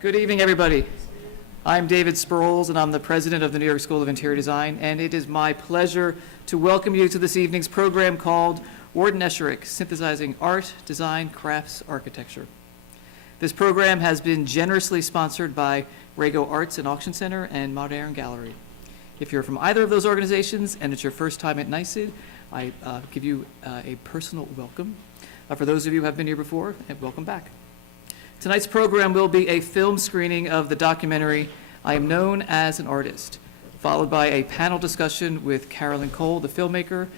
Good evening, everybody. I'm David Sproles, and I'm the president of the New York School of Interior Design, and it is my pleasure to welcome you to this evening's program called Wharton Esherick, Synthesizing Art, Design, Crafts, Architecture. This program has been generously sponsored by Rago Arts and Auction Center and Modern Gallery. If you're from either of those organizations and it's your first time at NYSID, I give you a personal welcome. For those of you who have been here before, welcome back. Tonight's program will be a film screening of the documentary I Am Known as an Artist, followed by a panel discussion with Carolyn Coal, the filmmaker,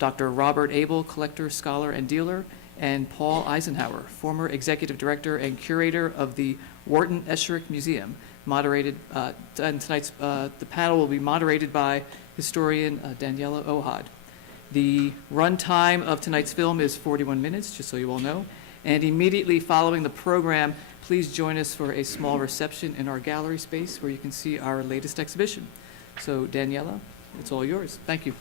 Dr. Robert Aibel, collector, scholar, and dealer, and Paul Eisenhauer, former executive director and curator of the Wharton Esherick Museum. And tonight's the panel will be moderated by historian Daniella Ohad. The runtime of tonight's film is 41 minutes, just so you all know. And immediately following the program, please join us for a small reception in our gallery space where you can see our latest exhibition. So Daniella, it's all yours. Thank you.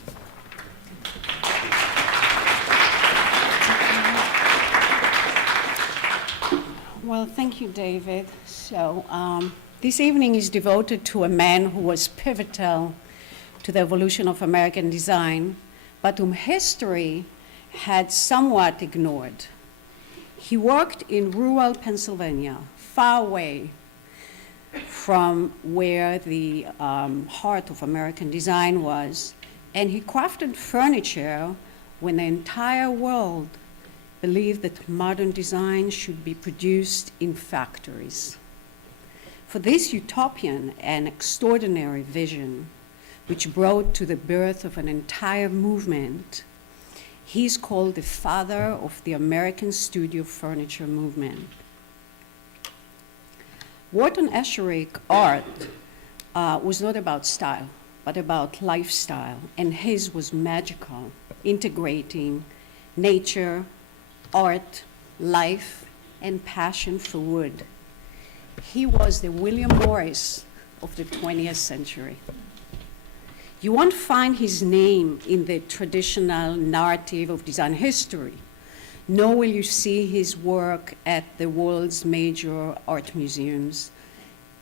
Well, thank you, David. So this evening is devoted to a man who was pivotal to the evolution of American design, but whom history had somewhat ignored. He worked in rural Pennsylvania, far away from where the heart of American design was, and he crafted furniture when the entire world believed that modern design should be produced in factories. For this utopian and extraordinary vision, which brought to the birth of an entire movement, he's called the father of the American studio furniture movement. Wharton Esherick art was not about style, but about lifestyle, and his was magical, integrating nature, art, life, and passion for wood. He was the William Morris of the 20th century. You won't find his name in the traditional narrative of design history, nor will you see his work at the world's major art museums.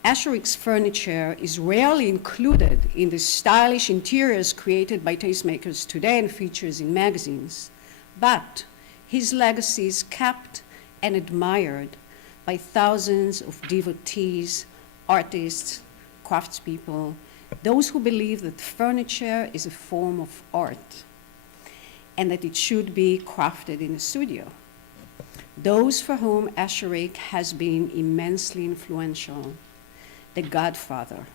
Esherick's furniture is rarely included in the stylish interiors created by tastemakers today and features in magazines, but his legacy is kept and admired by thousands of devotees, artists, craftspeople, those who believe that furniture is a form of art and that it should be crafted in a studio. Those for whom Esherick has been immensely influential, the godfather.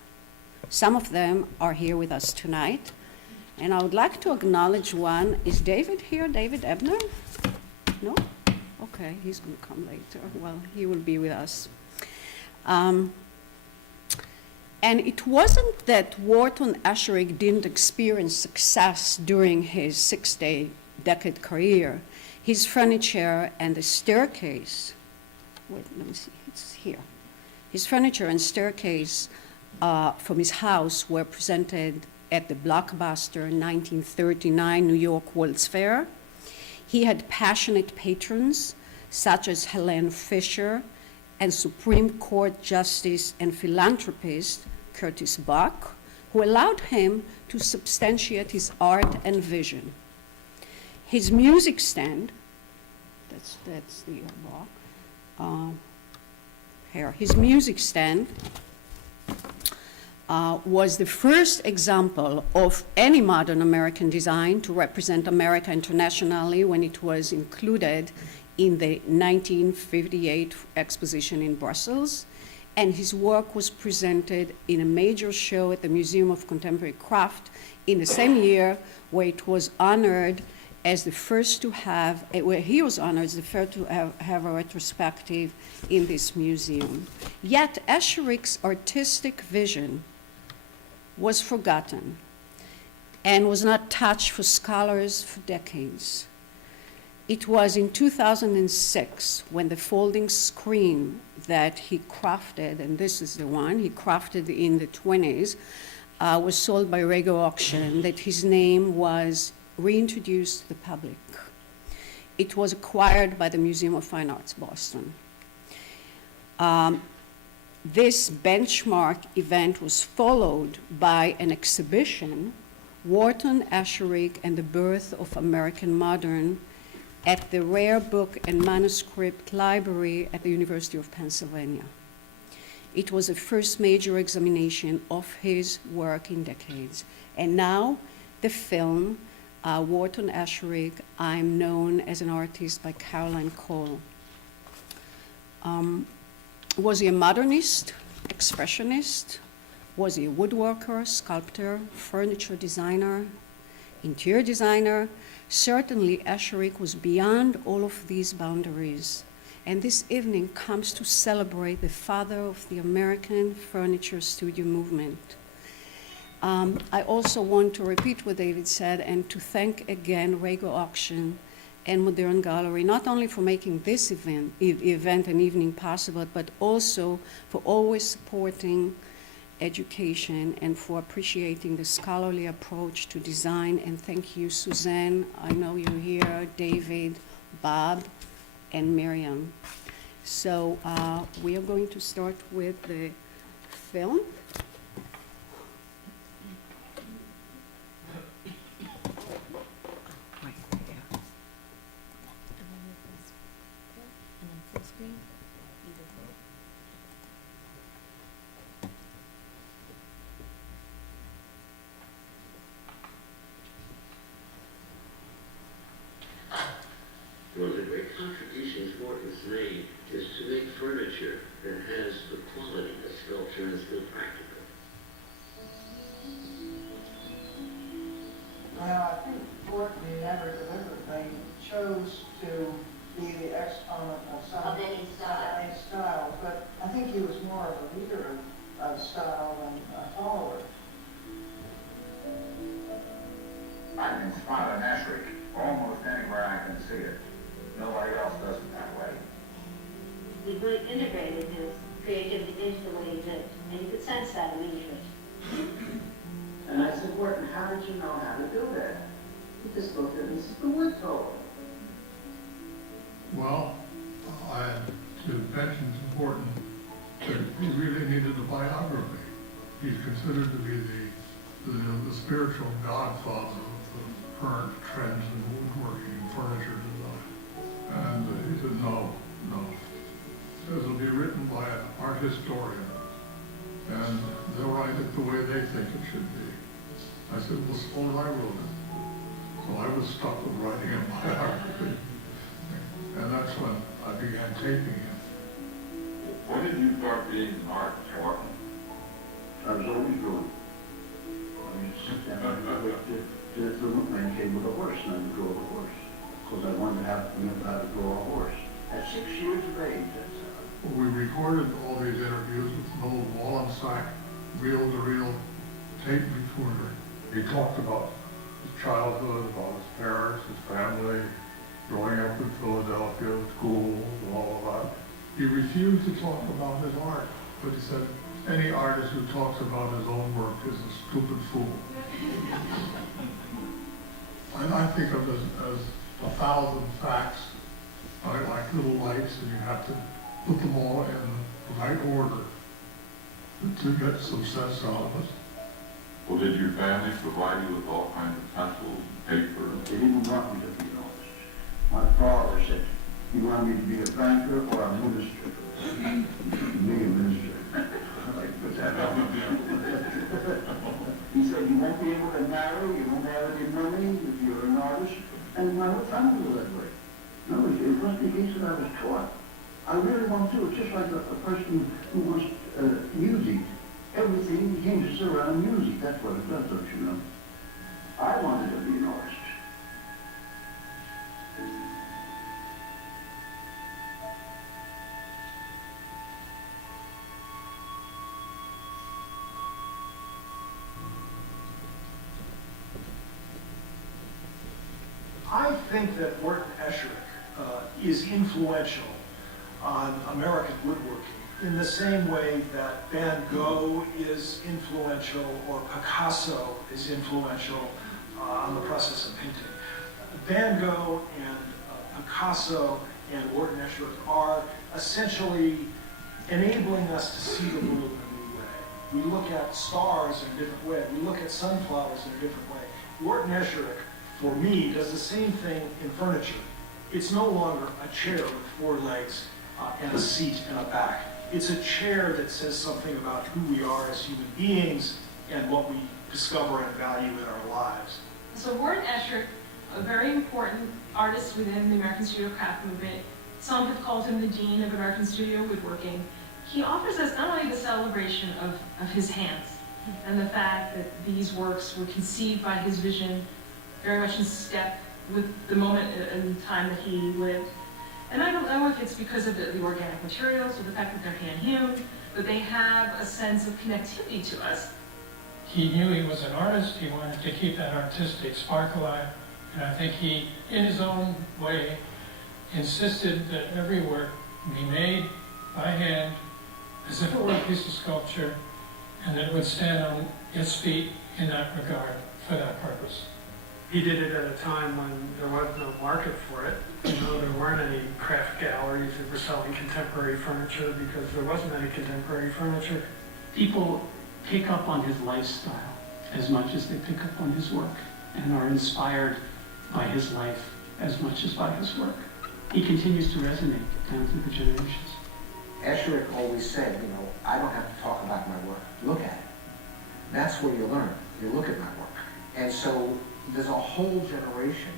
Some of them are here with us tonight, and I would like to acknowledge one. Is David here, David Ebner? No? Okay, he's going to come later. Well, he will be with us. And it wasn't that Wharton Esherick didn't experience success during his six-decade career. His furniture and the staircase, wait, let me see, it's here. His furniture and staircase from his house were presented at the blockbuster 1939 New York World's Fair. He had passionate patrons such as Helene Fischer and Supreme Court Justice and philanthropist Curtis Buck, who allowed him to substantiate his art and vision. His music stand, that's the block, here. His music stand was the first example of any modern American design to represent America internationally when it was included in the 1958 exposition in Brussels. And his work was presented in a major show at the Museum of Contemporary Craft in the same year, where it was honored as the first to have, where he was honored as the first to have a retrospective in this museum. Yet Esherick's artistic vision was forgotten and was not touched for scholars for decades. It was in 2006 when the folding screen that he crafted, and this is the one he crafted in the 20s, was sold by Rago Auction, that his name was reintroduced to the public. It was acquired by the Museum of Fine Arts, Boston. This benchmark event was followed by an exhibition, Wharton Esherick and the Birth of American Modern, at the Rare Book and Manuscript Library at the University of Pennsylvania. It was the first major examination of his work in decades. And now the film, Wharton Esherick, I'm Known as an Artist by Carolyn Coal. Was he a modernist, expressionist? Was he a woodworker, sculptor, furniture designer, interior designer? Certainly, Esherick was beyond all of these boundaries. And this evening comes to celebrate the father of the American furniture studio movement. I also want to repeat what David said and to thank again Rego Auction and Modern Gallery, not only for making this event and evening possible, but also for always supporting education and for appreciating the scholarly approach to design. And thank you, Suzanne, I know you're here, David, Bob, and Miriam. So we are going to start with the film. One of the great contributions Wharton's made is to make furniture that has the quality of sculpture and is still practical. Well, I think Wharton never deliberately chose to be the exponent of some any style. any style, but I think he was more of a leader of style than a follower. I can spot an Esherick almost anywhere I can see it. Nobody else does it that way. He really integrated his creativity into the way he did, and you could sense that immediately. And I said, Wharton, how did you know how to do that? He just looked at me and said, the wood told him. Well, to mention it's important that he really needed a biography. He's considered to be the spiritual godfather of the current trends in woodworking and furniture design. And he said, no. This will be written by an art historian, and they'll write it the way they think it should be. I said, well, suppose I wrote it. So I was stuck with writing a biography. And that's when I began taping him. When did you start being an artist, Wharton? I was always drawing. I mean, the man came with a horse, and I would draw the horse. Because I wanted to have how to draw a horse. At 6 years of age, that's how. We recorded all these interviews with Noel Wallensack, reel-to-reel tape recorder. He talked about his childhood, about his parents, his family, growing up in Philadelphia, school, and all of that. He refused to talk about his art, but he said, any artist who talks about his own work is a stupid fool. And I think of it as 1,000 facts, like little lights, and you have to put them all in the right order to get some sense out of it. Well, did your family provide you with all kinds of pencils, paper? They didn't want me to be an artist. My father said, you want me to be a banker or a minister? Me, a minister. I put that on. He said, you won't be able to marry, you won't have any money if you're an artist. And my whole family was that way. No, it wasn't the case that I was taught. I really want to. It's just like a person who wants music. Everything hinges around music. That's what it does, don't you know? I wanted to be an artist. I think that Wharton Esherick is influential on American woodworking in the same way that Van Gogh is influential or Picasso is influential on the process of painting. Van Gogh and Picasso and Wharton Esherick are essentially enabling us to see the world in a new way. We look at stars in a different way. We look at sunflowers in a different way. Wharton Esherick, for me, does the same thing in furniture. It's no longer a chair with 4 legs and a seat and a back. It's a chair that says something about who we are as human beings and what we discover and value in our lives. So Wharton Esherick, a very important artist within the American studio craft movement. Some have called him the dean of American studio woodworking. He offers us not only the celebration of his hands and the fact that these works were conceived by his vision, very much in step with the moment and time that he lived. And I don't know if it's because of the organic materials or the fact that they're hand-hewn, but they have a sense of connectivity to us. He knew he was an artist. He wanted to keep that artistic spark alive. And I think he, in his own way, insisted that every work be made by hand as if it were a piece of sculpture, and that it would stand on its feet in that regard for that purpose. He did it at a time when there was no market for it. There weren't any craft galleries that were selling contemporary furniture because there wasn't any contemporary furniture. People pick up on his lifestyle as much as they pick up on his work and are inspired by his life as much as by his work. He continues to resonate down through the generations. Esherick always said, I don't have to talk about my work. Look at it. That's where you learn. You look at my work. And so there's a whole generation,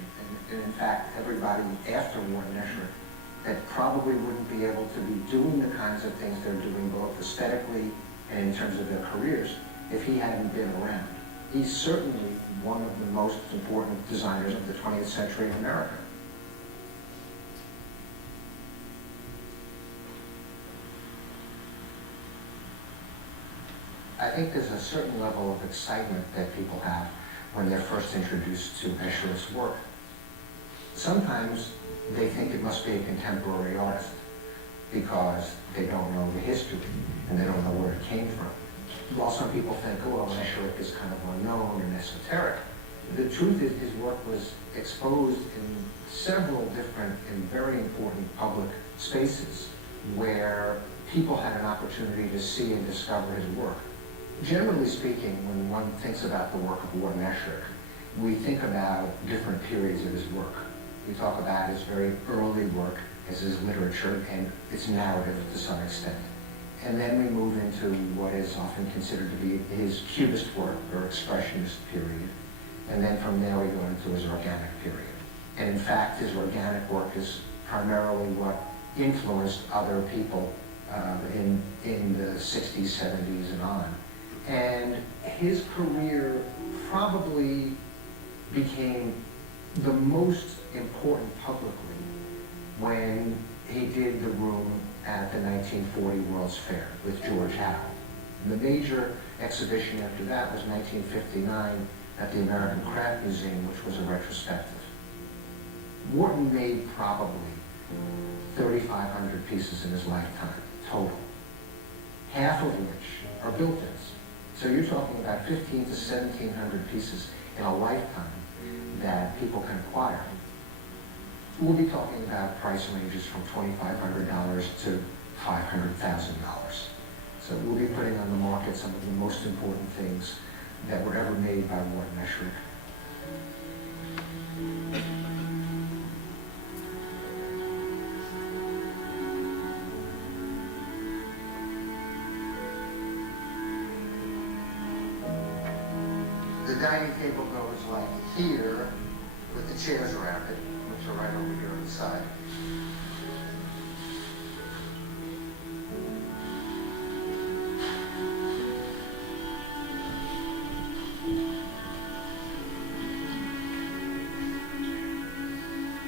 and in fact, everybody after Wharton Esherick, that probably wouldn't be able to be doing the kinds of things they're doing, both aesthetically and in terms of their careers, if he hadn't been around. He's certainly one of the most important designers of the 20th century in America. I think there's a certain level of excitement that people have when they're first introduced to Esherick's work. Sometimes they think it must be a contemporary artist because they don't know the history and they don't know where it came from. While some people think, well, Esherick is kind of unknown and esoteric, the truth is his work was exposed in several different and very important public spaces where people had an opportunity to see and discover his work. Generally speaking, when one thinks about the work of Wharton Esherick, we think about different periods of his work. We talk about his very early work as his literature and its narrative to some extent. And then we move into what is often considered to be his cubist work or expressionist period. And then from there we go into his organic period. And in fact, his organic work is primarily what influenced other people in the 60s, 70s, and on. And his career probably became the most important publicly when he did the room at the 1940 World's Fair with George Howe. And the major exhibition after that was 1959 at the American Craft Museum, which was a retrospective. Wharton made probably 3,500 pieces in his lifetime, total. Half of which are built-ins. So you're talking about 1,500 to 1,700 pieces in a lifetime that people can acquire. We'll be talking about price ranges from $2,500 to $500,000. So we'll be putting on the market some of the most important things that were ever made by Wharton Esherick. The dining table goes like here with the chairs around it, which are right over here on the side.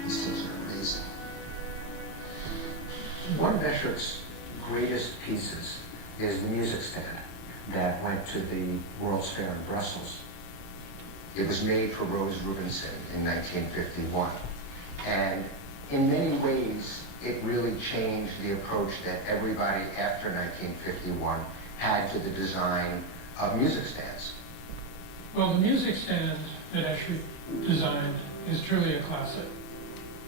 These things are amazing. One of Esherick's greatest pieces is the music stand that went to the World's Fair in Brussels. It was made for Rose Rubinson in 1951. And in many ways, it really changed the approach that everybody after 1951 had to the design of music stands. Well, the music stand that Esherick designed is truly a classic.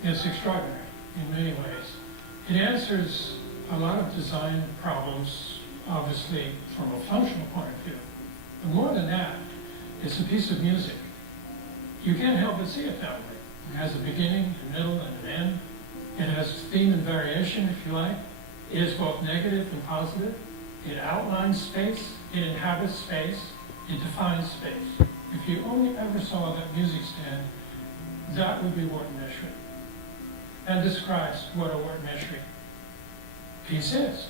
It's extraordinary in many ways. It answers a lot of design problems, obviously, from a functional point of view. But more than that, it's a piece of music. You can't help but see it that way. It has a beginning, a middle, and an end. It has theme and variation, if you like. It is both negative and positive. It outlines space, it inhabits space, it defines space. If you only ever saw that music stand, that would be Wharton Esherick. That describes what a Wharton Esherick piece is.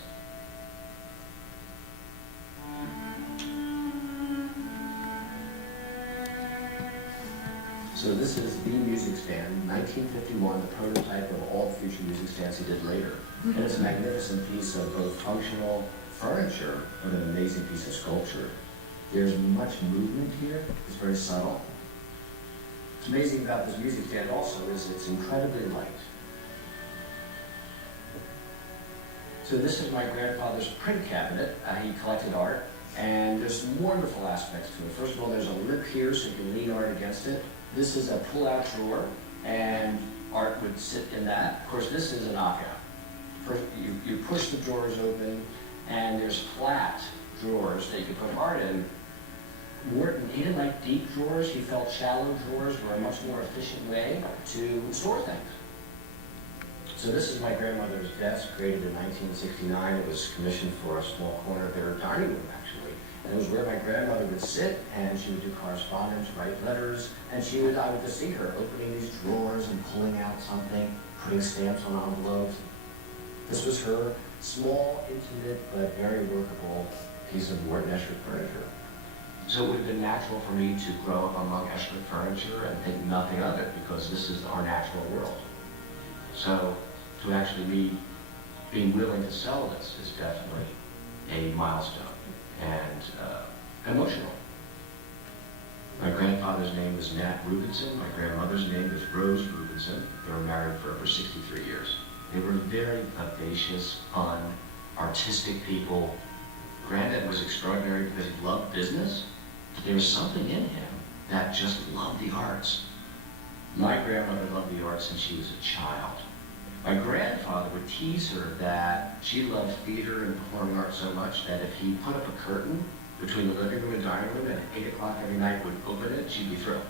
So this is the music stand, 1951, the prototype of all the future music stands he did later. And it's a magnificent piece of both functional furniture, but an amazing piece of sculpture. There's much movement here. It's very subtle. What's amazing about this music stand also is it's incredibly light. So this is my grandfather's print cabinet. He collected art, and there's some wonderful aspects to it. First of all, there's a lip here so you can lean art against it. This is a pull-out drawer, and art would sit in that. Of course, this is a knockout. First, you push the drawers open, and there's flat drawers that you can put art in. Wharton, he didn't like deep drawers. He felt shallow drawers were a much more efficient way to store things. So this is my grandmother's desk, created in 1969. It was commissioned for a small corner of their dining room, actually. And it was where my grandmother would sit, and she would do correspondence, write letters, and I would just see her opening these drawers and pulling out something, putting stamps on envelopes. This was her small, intimate, but very workable piece of Wharton Esherick furniture. So it would have been natural for me to grow up among Esherick furniture and think nothing of it, because this is our natural world. So to actually be being willing to sell this is definitely a milestone and emotional. My grandfather's name was Nat Rubinson. My grandmother's name was Rose Rubinson. They were married for over 63 years. They were very vivacious, fun, artistic people. Granddad was extraordinary because he loved business. There was something in him that just loved the arts. My grandmother loved the arts since she was a child. My grandfather would tease her that she loved theater and performing arts so much that if he put up a curtain between the living room and dining room, and at 8 o'clock every night would open it, she'd be thrilled.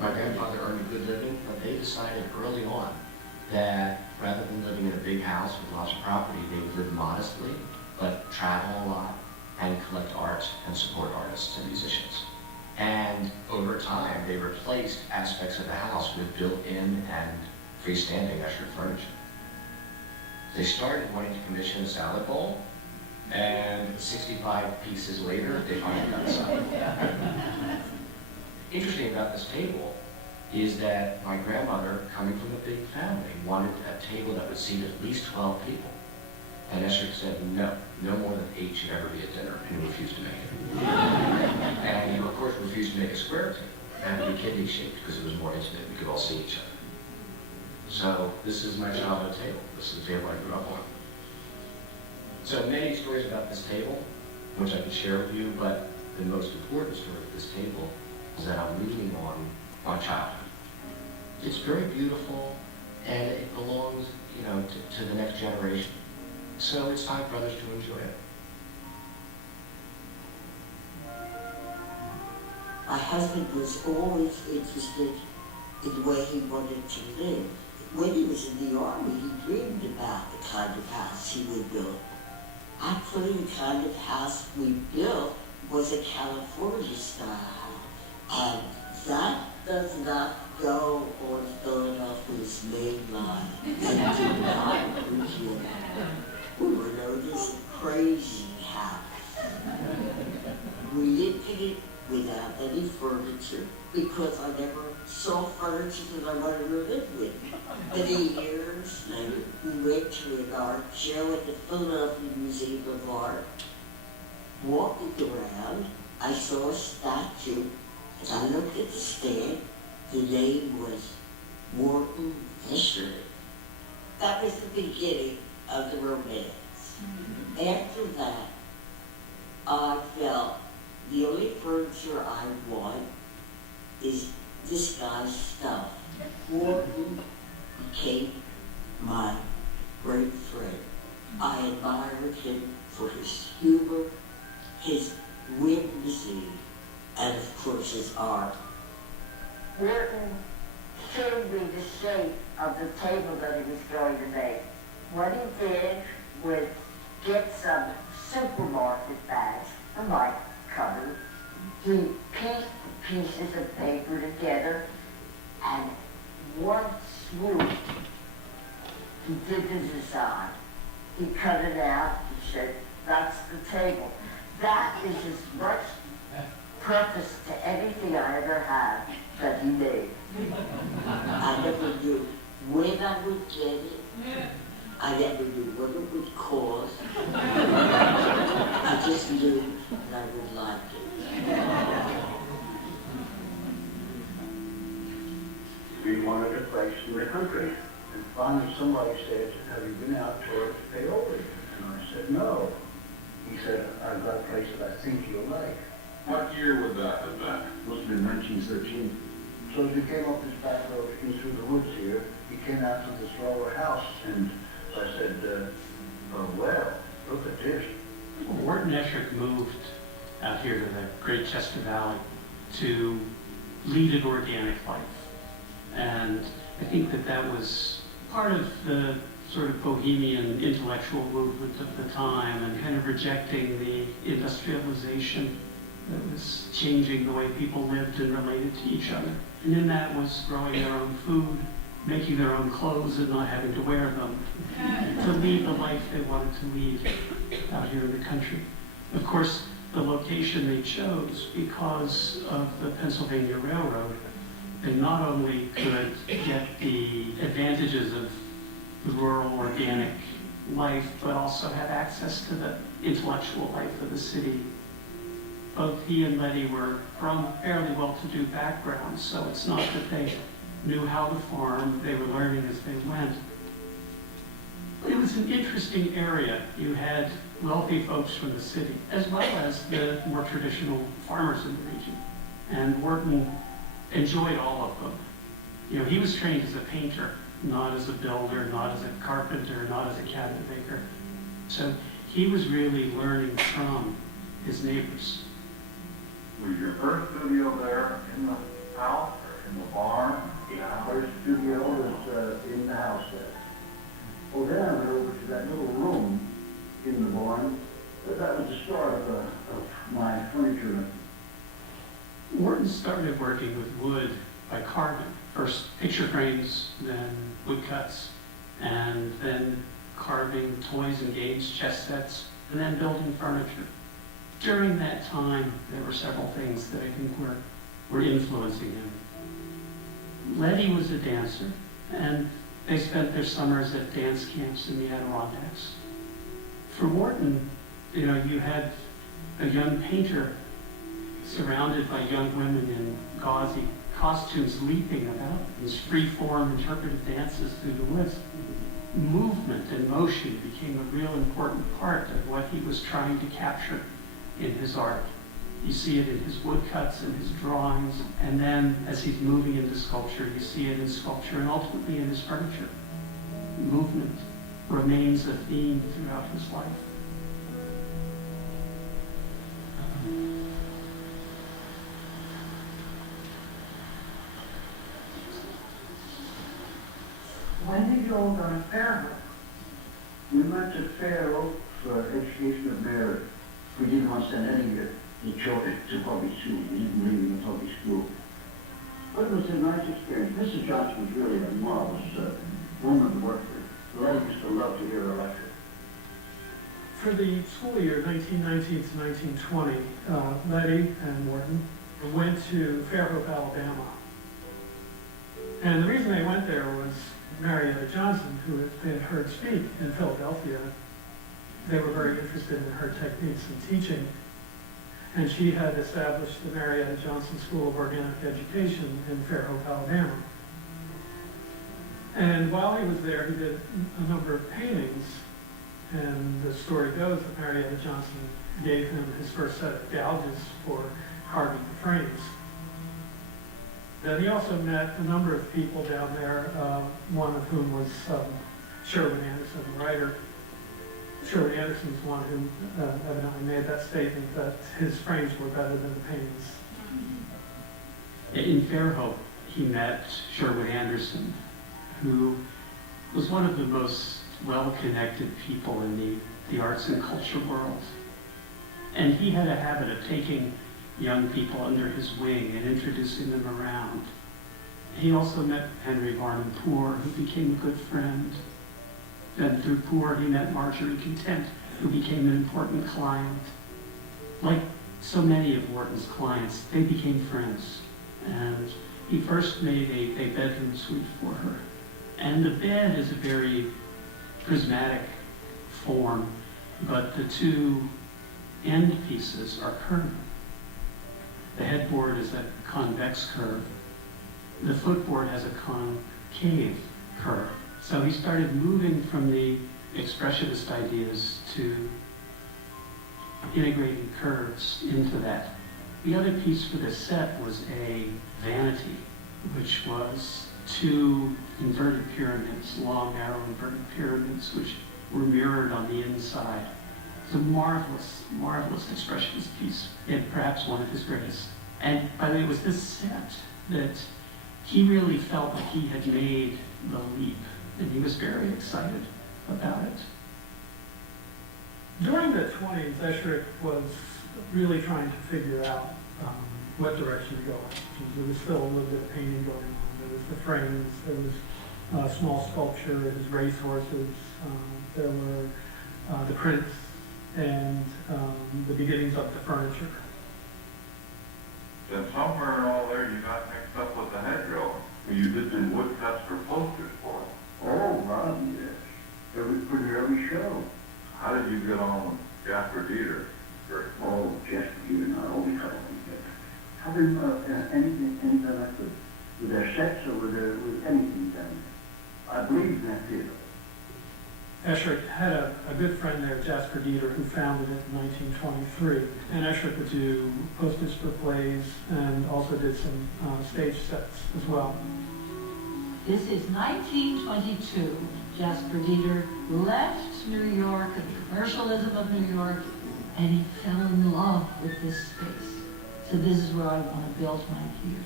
My grandfather earned a good living, but they decided early on that rather than living in a big house with lots of property, they would live modestly, but travel a lot and collect art and support artists and musicians. And over time, they replaced aspects of the house with built-in and freestanding Esherick furniture. They started wanting to commission a salad bowl, and 65 pieces later, they finally got a salad bowl. Interesting about this table is that my grandmother, coming from a big family, wanted a table that would seat at least 12 people. And Esherick said, no more than 8 should ever be at dinner, and he refused to make it. And he, of course, refused to make a square table. It had to be kidney-shaped because it was more intimate. We could all see each other. So this is my childhood table. This is the table I grew up on. So many stories about this table, which I could share with you, but the most important story of this table is that I'm leaning on my childhood. It's very beautiful, and it belongs, to the next generation. So it's time for others to enjoy it. My husband was always interested in the way he wanted to live. When he was in the Army, he dreamed about the kind of house he would build. Actually, the kind of house we built was a California style. And that does not go on Philadelphia's main line. And did not appreciate it. We were known as a crazy house. We lived in it without any furniture because I never saw furniture that I wanted to live with. Many years later, we went to an art show at the Philadelphia Museum of Art. Walking around, I saw a statue. As I looked at the stand, the name was Wharton Esherick. That was the beginning of the romance. After that, I felt the only furniture I want is this guy's stuff. Wharton became my great friend. for his humor, his whimsy, and of course his art. Wharton showed me the shape of the table that he was going to make. What he did was get some simple market bags, a light cover. He pieced pieces of paper together, and one swoop, he did the design. He cut it out, he said, that's the table. That is as much preface to anything I ever had that he made. I never knew when I would get it. I never knew what it would cost. I just knew that I would like it. We wanted a place in the country. And finally somebody said, have you been out towards Paoli? And I said, no. He said, I've got a place that I think you'll like. What year would that have been? Must have been 1913. So as we came up this back road in through the woods here, he came out to this lower house, and I said, oh, well, look at this. Wharton Esherick moved out here to the Great Chester Valley to lead an organic life. And I think that that was part of the sort of bohemian intellectual movement of the time, and kind of rejecting the industrialization that was changing the way people lived and related to each other. And in that was growing their own food, making their own clothes and not having to wear them, to lead the life they wanted to lead out here in the country. Of course, the location they chose, because of the Pennsylvania Railroad, they not only could get the advantages of the rural organic life, but also have access to the intellectual life of the city. Both he and Letty were from fairly well-to-do backgrounds, so it's not that they knew how to farm, they were learning as they went. It was an interesting area. You had wealthy folks from the city, as well as the more traditional farmers in the region. And Wharton enjoyed all of them. You know, he was trained as a painter, not as a builder, not as a carpenter, not as a cabinet maker. So he was really learning from his neighbors. Was your first studio there in the house or in the barn? Yeah, first studio was in the house there. Well, then I went over to that little room in the barn. That was the start of my furniture. Wharton started working with wood by carving. First picture frames, then woodcuts, and then carving toys and games, chess sets, and then building furniture. During that time, there were several things that I think were influencing him. Letty was a dancer, and they spent their summers at dance camps in the Adirondacks. For Wharton, you know, you had a young painter surrounded by young women in gauzy costumes leaping about these free-form interpretive dances through the woods. Movement and motion became a real important part of what he was trying to capture in his art. You see it in his woodcuts and his drawings, and then as he's moving into sculpture, you see it in sculpture and ultimately in his furniture. Movement remains a theme throughout his life. When did you all go to Fairville? We went to Fairville for education of merit. We didn't want to send any of the children to public school. We didn't believe in the public school. But it was a nice experience. Mrs. Johnson was really a marvelous woman to work with. Letty used to love to hear her lecture. For the school year 1919 to 1920, Letty and Wharton went to Fairhope, Alabama. And the reason they went there was Marietta Johnson, who they had heard speak in Philadelphia. They were very interested in her techniques and teaching. And she had established the Marietta Johnson School of Organic Education in Fairhope, Alabama. And while he was there, he did a number of paintings. And the story goes that Marietta Johnson gave him his first set of gouges for carving the frames. Then he also met a number of people down there, one of whom was Sherwin Anderson, the writer. Shirley Anderson's one who evidently made that statement that his frames were better than the paintings. In Fairhope, he met Sherwood Anderson, who was one of the most well-connected people in the arts and culture world. And he had a habit of taking young people under his wing and introducing them around. He also met Henry Varnum Poor, who became a good friend. Then through Poor, he met Marjorie Content, who became an important client. Like so many of Wharton's clients, they became friends. And he first made a bedroom suite for her. And the bed is a very prismatic form, but the two end pieces are curved. The headboard is a convex curve. The footboard has a concave curve. So he started moving from the expressionist ideas to integrating curves into that. The other piece for this set was a vanity, which was two inverted pyramids, long, narrow inverted pyramids, which were mirrored on the inside. It's a marvelous, marvelous expressionist piece, and perhaps one of his greatest. And by the way, it was this set that he really felt like he had made the leap, and he was very excited about it. During the 20s, Esherick was really trying to figure out what direction to go in. There was still a little bit of painting going on. There was the frames, there was small sculpture, there was racehorses, there were the prints, and the beginnings of the furniture. Then somewhere in all there you got mixed up with the hedgerow. You did some woodcuts for posters for it. Oh, Rob, yes. For every show. How did you get on with Jasper Dieter? Oh, Jasper Dieter, not only couple of having anything done I could. With their sets or with anything done. I believe in that theater. Esherick had a good friend there, Jasper Dieter, who founded it in 1923. And Esherick would do posters for plays and also did some stage sets as well. This is 1922. Jasper Dieter left New York and the commercialism of New York, and he fell in love with this space. So this is where I want to build my theater.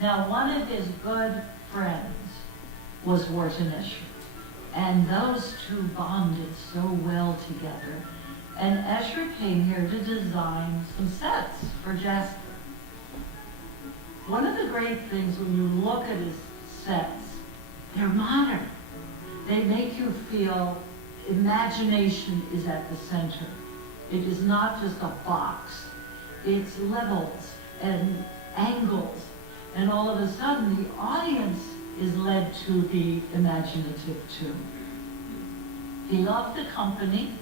Now, one of his good friends was Wharton Esherick, and those two bonded so well together. And Esherick came here to design some sets for Jasper. One of the great things when you look at his sets, they're modern. They make you feel imagination is at the center. It is not just a box. It's levels and angles. And all of a sudden, the audience is led to be imaginative too. He loved the company,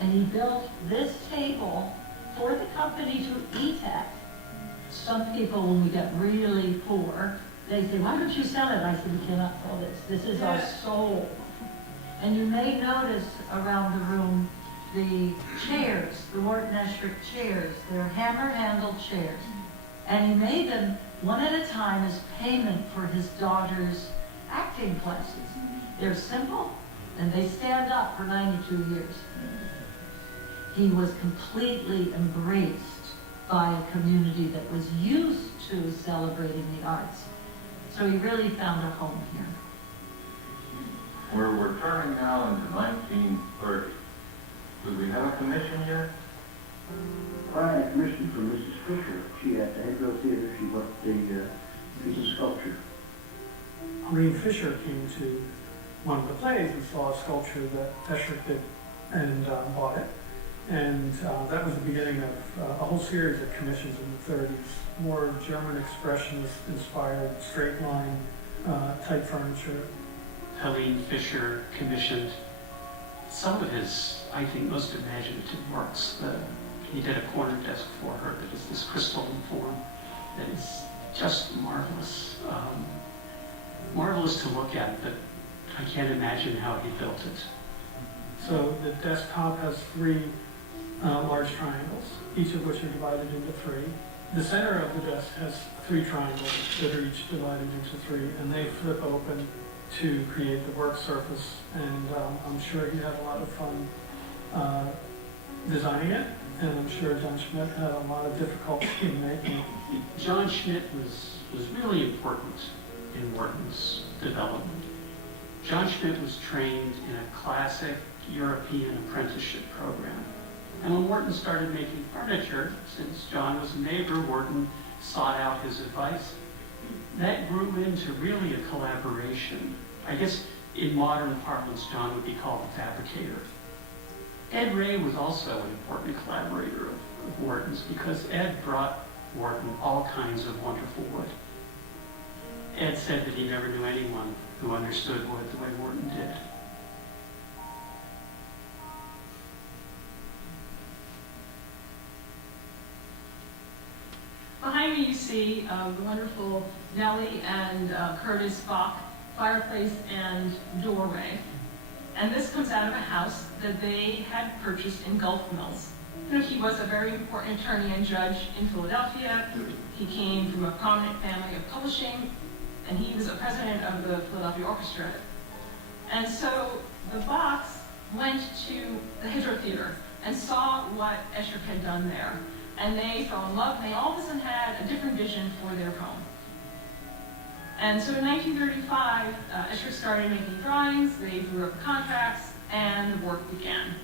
and he built this table for the company to eat at. Some people, when we get really poor, they say, why don't you sell it? I said, we cannot sell this. This is our soul. And you may notice around the room the chairs, the Wharton Esherick chairs. They're hammer-handled chairs. And he made them one at a time as payment for his daughter's acting classes. They're simple, and they stand up for 92 years. He was completely embraced by a community that was used to celebrating the arts. So he really found a home here. We're returning now into 1930. Do we have a commission yet? I had a commission from Mrs. Fischer. She at the Aibel Theater. She worked the piece of sculpture. Helene Fischer came to one of the plays and saw a sculpture that Esherick did and bought it. And that was the beginning of a whole series of commissions in the 30s. More German expressionist inspired straight line type furniture. Helene Fischer commissioned some of his, I think, most imaginative works. He did a corner desk for her that is this crystalline form that is just marvelous. Marvelous to look at, but I can't imagine how he built it. So the desktop has three large triangles, each of which are divided into three. The center of the desk has three triangles that are each divided into three, and they flip open to create the work surface, and I'm sure he had a lot of fun designing it, and I'm sure John Schmidt had a lot of difficulty in making it. John Schmidt was really important in Wharton's development. John Schmidt was trained in a classic European apprenticeship program. And when Wharton started making furniture, since John was a neighbor, Wharton sought out his advice. That grew into really a collaboration. I guess in modern parlance, John would be called a fabricator. Ed Ray was also an important collaborator of Wharton's because Ed brought Wharton all kinds of wonderful wood. Ed said that he never knew anyone who understood wood the way Wharton did. Behind me you see the wonderful Nellie and Curtis Bach fireplace and doorway. And this comes out of a house that they had purchased in Gulf Mills. You know, he was a very important attorney and judge in Philadelphia. He came from a prominent family of publishing, and he was a president of the Philadelphia Orchestra. And so the Bachs went to the Hedgerow Theater and saw what Esherick had done there. And they fell in love, and they all of a sudden had a different vision for their home. And so in 1935, Esherick started making drawings, they drew up contracts, and the work began.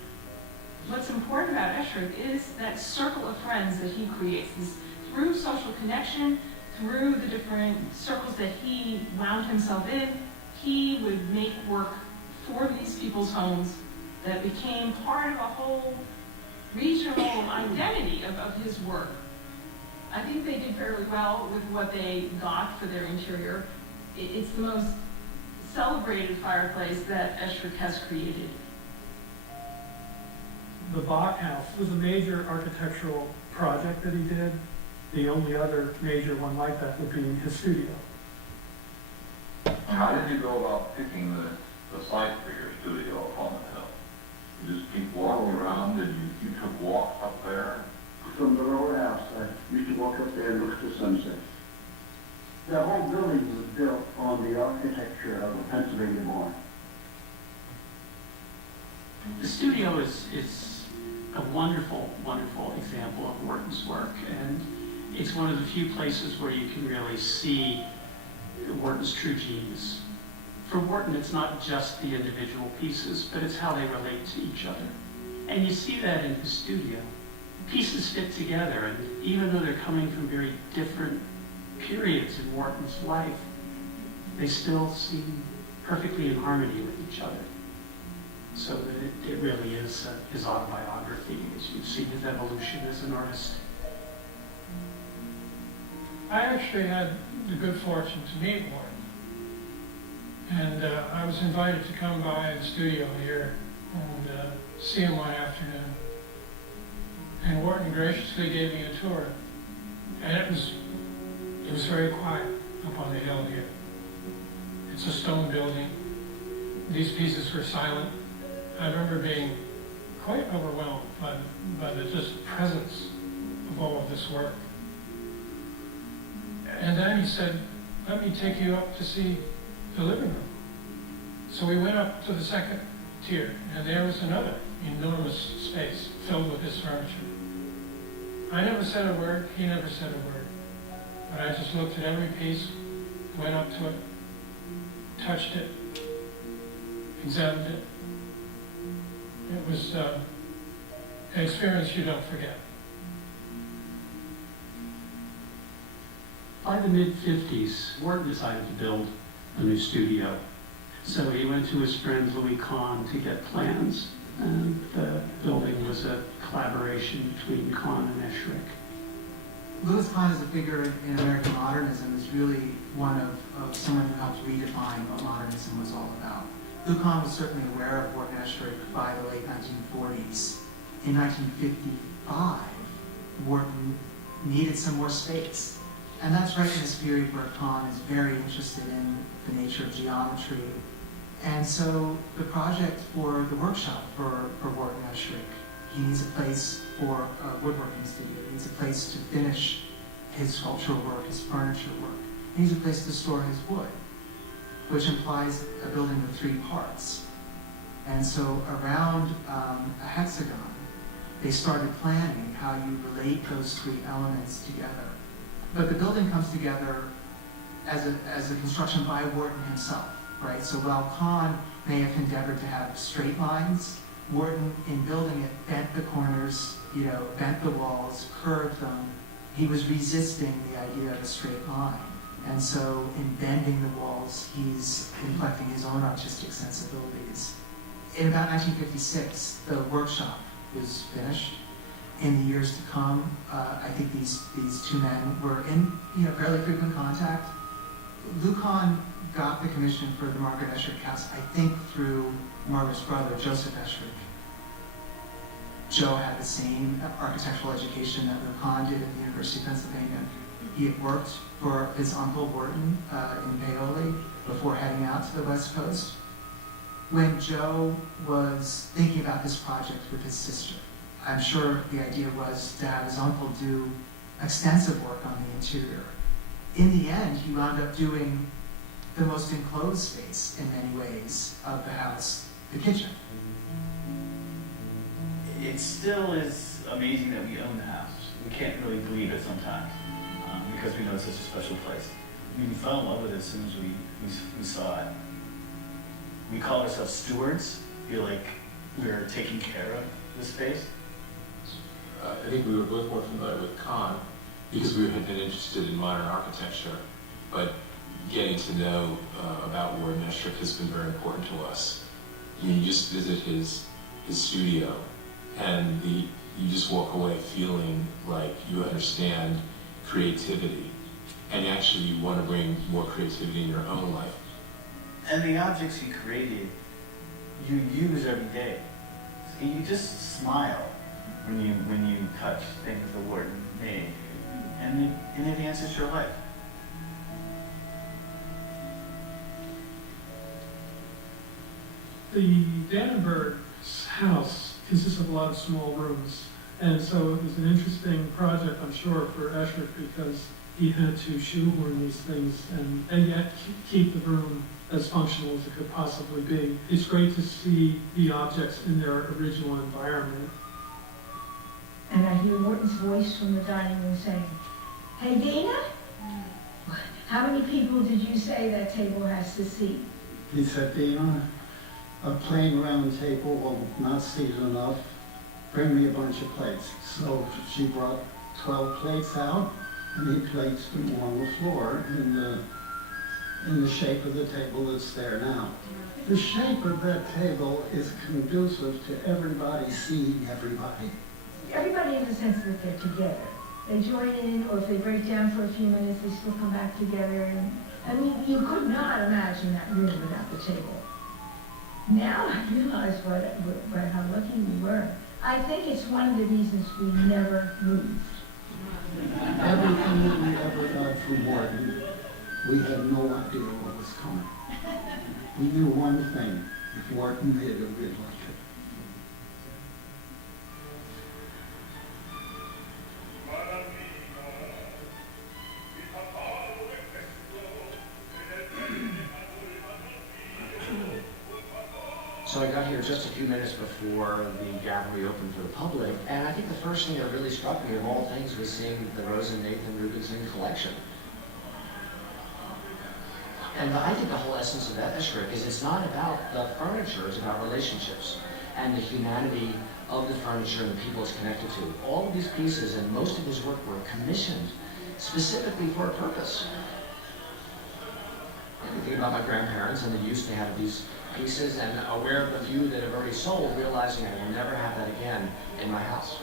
What's important about Esherick is that circle of friends that he creates. Through social connection, through the different circles that he wound himself in, he would make work for these people's homes that became part of a whole regional identity of his work. I think they did fairly well with what they got for their interior. It's the most celebrated fireplace that Esherick has created. The Bach House was a major architectural project that he did. The only other major one like that would be his studio. How did you go about picking the site for your studio up on the hill? You just keep walking around and you took walks up there? From the lower house, I used to walk up there and look at the sunset. The whole building was built on the architecture of a Pennsylvania barn. The studio is a wonderful, wonderful example of Wharton's work, and it's one of the few places where you can really see Wharton's true genius. For Wharton, it's not just the individual pieces, but it's how they relate to each other. And you see that in his studio. Pieces fit together, and even though they're coming from very different periods in Wharton's life, they still seem perfectly in harmony with each other. So that it really is his autobiography, as you see his evolution as an artist. I actually had the good fortune to meet Wharton. And I was invited to come by the studio here and see him one afternoon. And Wharton graciously gave me a tour. And it was very quiet up on the hill here. It's a stone building. These pieces were silent. I remember being quite overwhelmed by the just presence of all of this work. And then he said, let me take you up to see the living room. So we went up to the second tier, and there was another enormous space filled with his furniture. I never said a word, he never said a word. But I just looked at every piece, went up to it, touched it, examined it. It was an experience you don't forget. By the mid-50s, Wharton decided to build a new studio. So he went to his friend Louis Kahn to get plans, and the building was a collaboration between Kahn and Esherick. Louis Kahn as a figure in American modernism is really one of someone who helped redefine what modernism was all about. Louis Kahn was certainly aware of Wharton Esherick by the late 1940s. In 1955, Wharton needed some more space. And that's right in this period where Kahn is very interested in the nature of geometry. And so the project for the workshop for Wharton Esherick, he needs a place for a woodworking studio. He needs a place to finish his sculptural work, his furniture work. He needs a place to store his wood, which implies a building with three parts. And so around a hexagon, they started planning how you relate those three elements together. But the building comes together as a construction by Wharton himself, right? So while Kahn may have endeavored to have straight lines, Wharton, in building it, bent the corners, bent the walls, curved them. He was resisting the idea of a straight line. And so in bending the walls, he's reflecting his own artistic sensibilities. In about 1956, the workshop was finished. In the years to come, I think these two men were in fairly frequent contact. Lucan got the commission for the Margaret Esherick House, I think, through Margaret's brother, Joseph Esherick. Joe had the same architectural education that Lucan did at the University of Pennsylvania. He had worked for his uncle Wharton in Paoli before heading out to the West Coast. When Joe was thinking about this project with his sister, I'm sure the idea was to have his uncle do extensive work on the interior. In the end, he wound up doing the most enclosed space in many ways of the house, the kitchen. It still is amazing that we own the house. We can't really believe it sometimes because we know it's such a special place. I mean, we fell in love with it as soon as we saw it. We call ourselves stewards, feel like we're taking care of the space. I think we were both more familiar with Kahn because we had been interested in modern architecture, but getting to know about Wharton Esherick has been very important to us. You just visit his studio, and you just walk away feeling like you understand creativity, and actually you want to bring more creativity in your own life. And the objects he created, you use every day. So you just smile when you touch things that Wharton made, and it enhances your life. The Dannenberg's house consists of a lot of small rooms, and so it was an interesting project, I'm sure, for Esherick because he had to shoehorn these things and yet keep the room as functional as it could possibly be. It's great to see the objects in their original environment. And I hear Wharton's voice from the dining room saying, "Hey, Dana, how many people did you say that table has to seat?" He said, "Dana, a plain round table will not seat enough. Bring me a bunch of plates." So she brought 12 plates out, and he placed them on the floor in the shape of the table that's there now. The shape of that table is conducive to everybody seeing everybody. Everybody in the sense that they're together. They join in, or if they break down for a few minutes, they still come back together. And I mean, you could not imagine that room without the table. Now I realize how lucky we were. I think it's one of the reasons we never moved. Everything that we ever got from Wharton, we had no idea what was coming. We knew one thing: if Wharton made it, we'd like it. So I got here just a few minutes before the gallery opened for the public, and I think the first thing that really struck me of all things was seeing the Rosa and Nathan Rubinson collection. And I think the whole essence of Esherick is it's not about the furniture, it's about relationships and the humanity of the furniture and the people it's connected to. All of these pieces and most of his work were commissioned specifically for a purpose. I think about my grandparents and the use they had of these pieces, and aware of the few that have already sold, realizing I will never have that again in my house.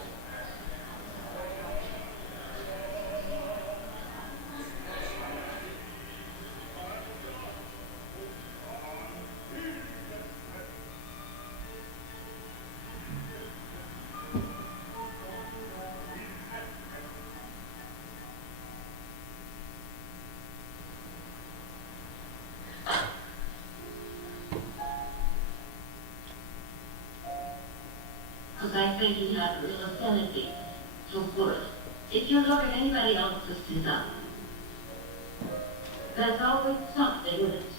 Because I think he had a real affinity for wood. If you look at anybody else's design, there's always something that's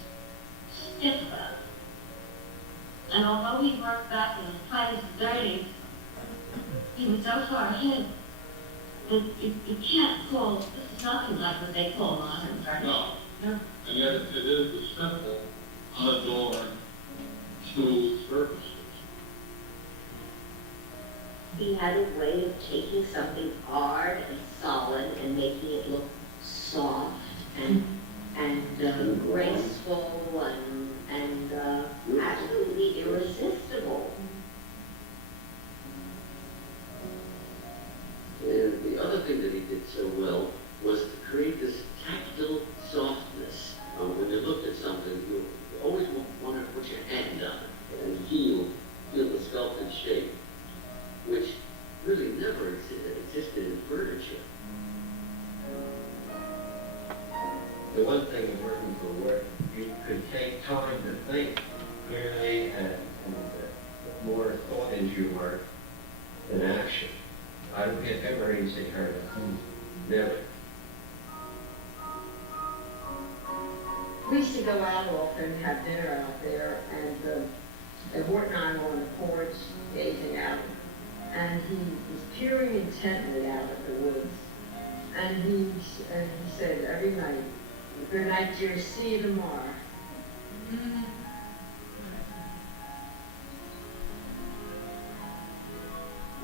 stiff about it. And although he worked back in the 20s and 30s, he was so far ahead that you can't call, this is nothing like what they call modern furniture. No. And yet it is the simple, unadorned, smooth surfaces. He had a way of taking something hard and solid and making it look soft and graceful and absolutely irresistible. The other thing that he did so well was to create this tactile softness. When you looked at something, you always wanted to put your hand on it and feel the sculpted shape, which really never existed in furniture. The one thing in working for work, you could take time to think clearly and more thought into your work than action. I don't get ever easy heard of. Never. We used to go out often and have dinner out there, and Wharton and I were on the porch gazing out, and he was peering intently out at the woods. And he said every night, "Good night, dear, see you tomorrow."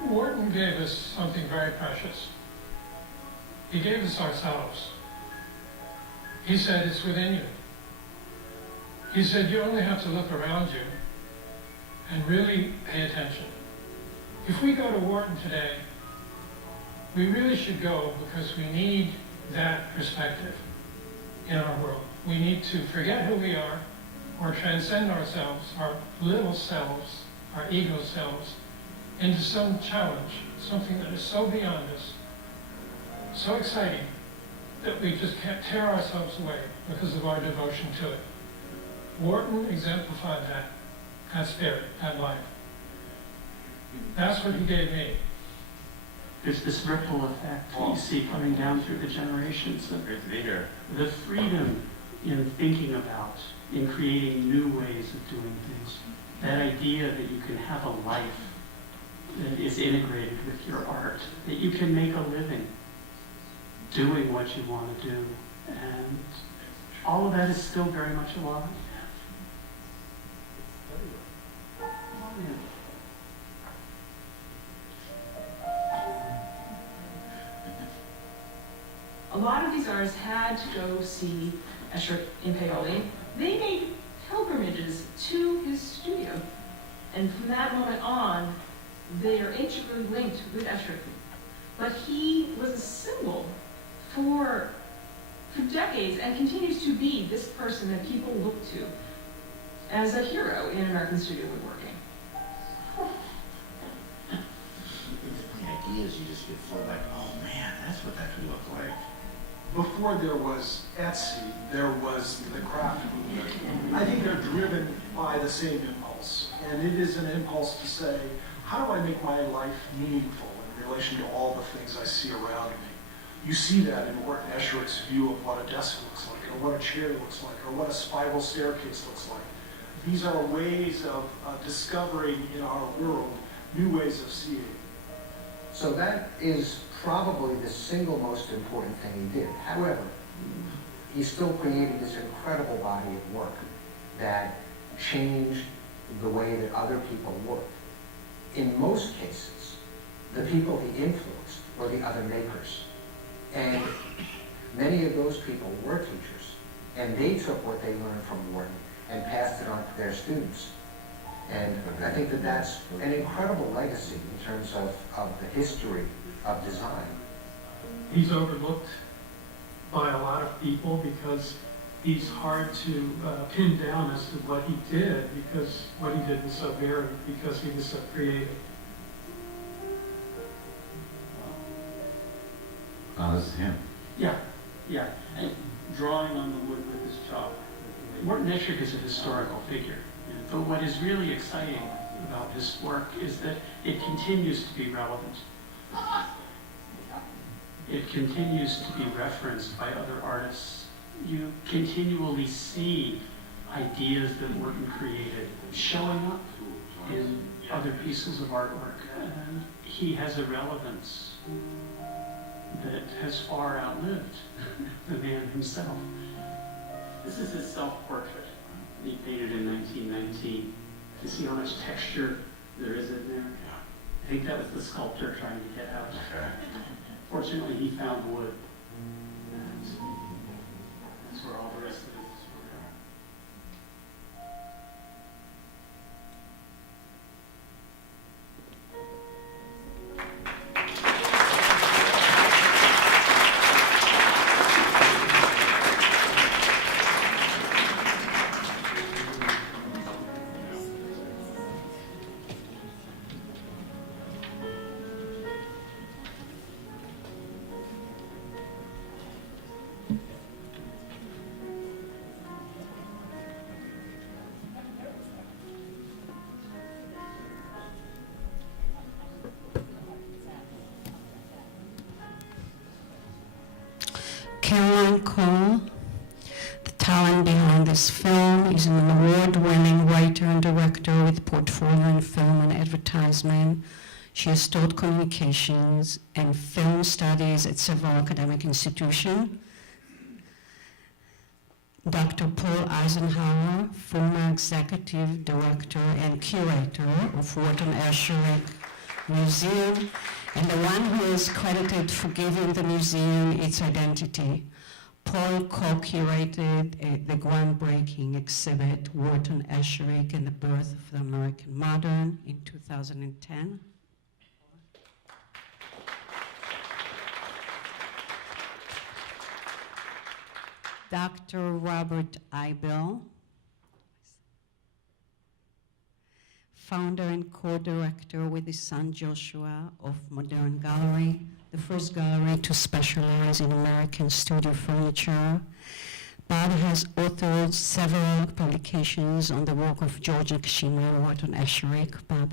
Wharton gave us something very precious. He gave us ourselves. He said, it's within you. He said, you only have to look around you and really pay attention. If we go to Wharton today, we really should go because we need that perspective in our world. We need to forget who we are or transcend ourselves, our little selves, our ego selves, into some challenge, something that is so beyond us, so exciting, that we just can't tear ourselves away because of our devotion to it. Wharton exemplified that spirit, that life. That's what he gave me. There's this ripple effect that you see coming down through the generations. Great to be here. The freedom in thinking about, in creating new ways of doing things. That idea that you can have a life that is integrated with your art, that you can make a living doing what you want to do. And all of that is still very much alive. A lot of these artists had to go see Esherick in Paoli. They made pilgrimages to his studio. And from that moment on, they are intricately linked with Esherick. But he was a symbol for decades and continues to be this person that people look to as a hero in American studio woodworking. The ideas you just get full like, oh man, that's what that could look like. Before there was Etsy, there was the craft movement. I think they're driven by the same impulse. And it is an impulse to say, how do I make my life meaningful in relation to all the things I see around me? You see that in Wharton Esherick's view of what a desk looks like, or what a chair looks like, or what a spiral staircase looks like. These are ways of discovering in our world new ways of seeing. So that is probably the single most important thing he did. However, he still created this incredible body of work that changed the way that other people work. In most cases, the people he influenced were the other makers. And many of those people were teachers. And they took what they learned from Wharton and passed it on to their students. And I think that that's an incredible legacy in terms of the history of design. He's overlooked by a lot of people because he's hard to pin down as to what he did, because what he did was so varied, because he was so creative. Oh, this is him. Yeah, yeah. And drawing on the wood with his chalk. Wharton Esherick is a historical figure. But what is really exciting about his work is that it continues to be relevant. It continues to be referenced by other artists. You continually see ideas that Wharton created showing up in other pieces of artwork. And he has a relevance that has far outlived the man himself. This is his self-portrait. He painted in 1919. You see how much texture there is in there? I think that was the sculptor trying to get out. Fortunately, he found wood. And that's where all the rest of it is. Carolyn Coal, the talent behind this film, is an award-winning writer and director with portfolio in film and advertisement. She has taught communications and film studies at several academic institutions. Dr. Paul Eisenhauer, former executive director and curator of Wharton Esherick Museum, and the one who is credited for giving the museum its identity. Paul co-curated the groundbreaking exhibit, Wharton Esherick and the Birth of the American Modern, in 2010. Dr. Robert Aibel, founder and co-director with his son Joshua of Modern Gallery, the first gallery to specialize in American studio furniture. Bob has authored several publications on the work of George Kashima and Wharton Esherick. Bob.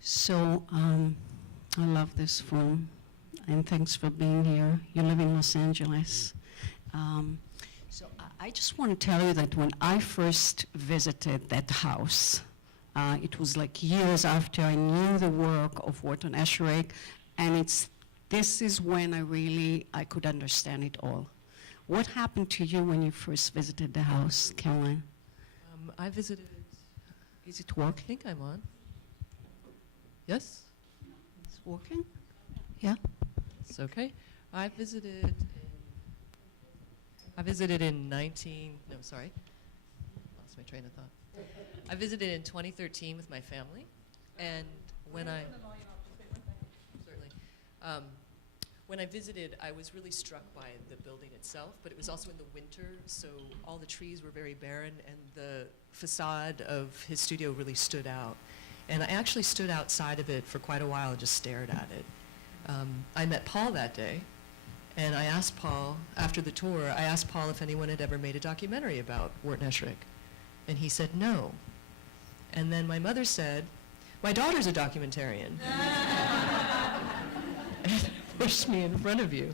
So I love this film, and thanks for being here. You live in Los Angeles. So I just want to tell you that when I first visited that house, it was like years after I knew the work of Wharton Esherick, and this is when I could understand it all. What happened to you when you first visited the house, Caroline? I visited. Is it working? I think I'm on. Yes? It's working? Yeah. It's okay. I visited in lost my train of thought. I visited in 2013 with my family, and when when I visited, I was really struck by the building itself, but it was also in the winter, so all the trees were very barren, and the facade of his studio really stood out. And I actually stood outside of it for quite a while and just stared at it. I met Paul that day, and I asked Paul, after the tour, I asked Paul if anyone had ever made a documentary about Wharton Esherick. And he said no. And then my mother said, my daughter's a documentarian. And it pushed me in front of you.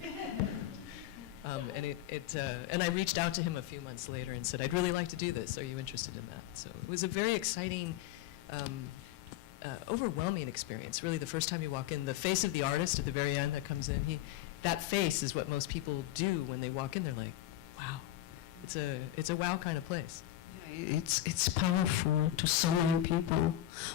And I reached out to him a few months later and said, I'd really like to do this. Are you interested in that? So it was a very exciting, overwhelming experience. Really, the first time you walk in, the face of the artist at the very end that comes in, that face is what most people do when they walk in. They're like, wow. It's a wow kind of place. Yeah, it's powerful to so many people.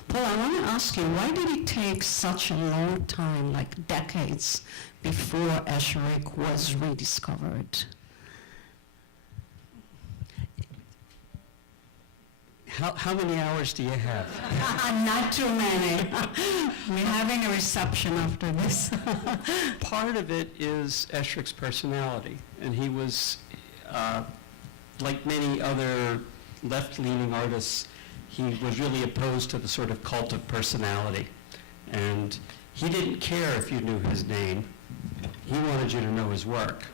Paul, I want to ask you, why did it take such a long time, like decades, before Esherick was rediscovered? How many hours do you have? Not too many. We're having a reception after this. Part of it is Esherick's personality, and he was, like many other left-leaning artists, he was really opposed to the sort of cult of personality. And he didn't care if you knew his name. He wanted you to know his work.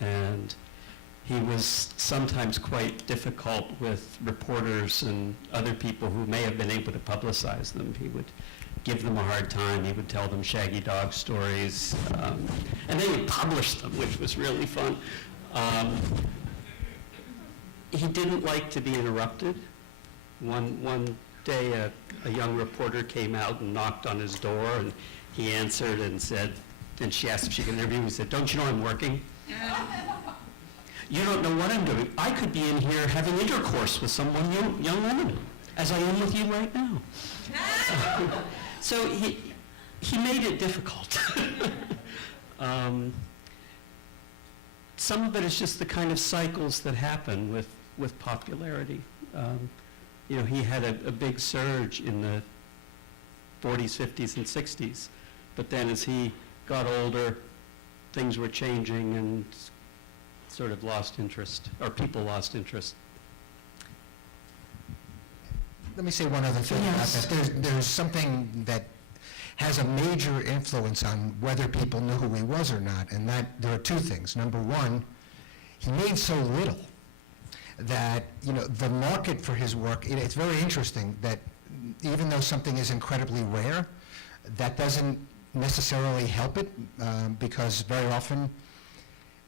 And he was sometimes quite difficult with reporters and other people who may have been able to publicize them. He would give them a hard time. He would tell them shaggy dog stories, and they would publish them, which was really fun. He didn't like to be interrupted. One day, a young reporter came out and knocked on his door, and he answered and said, and she asked if she could interview him. He said, "Don't you know I'm working? You don't know what I'm doing. I could be in here having intercourse with someone, young woman, as I am with you right now." So he made it difficult. Some of it is just the kind of cycles that happen with popularity. You know, he had a big surge in the 40s, 50s, and 60s, but then as he got older, things were changing and sort of lost interest, or people lost interest. Let me say one other thing about that. There's something that has a major influence on whether people knew who he was or not, and that there are two things. Number one, he made so little that, you know, the market for his work, it's very interesting that even though something is incredibly rare, that doesn't necessarily help it, because very often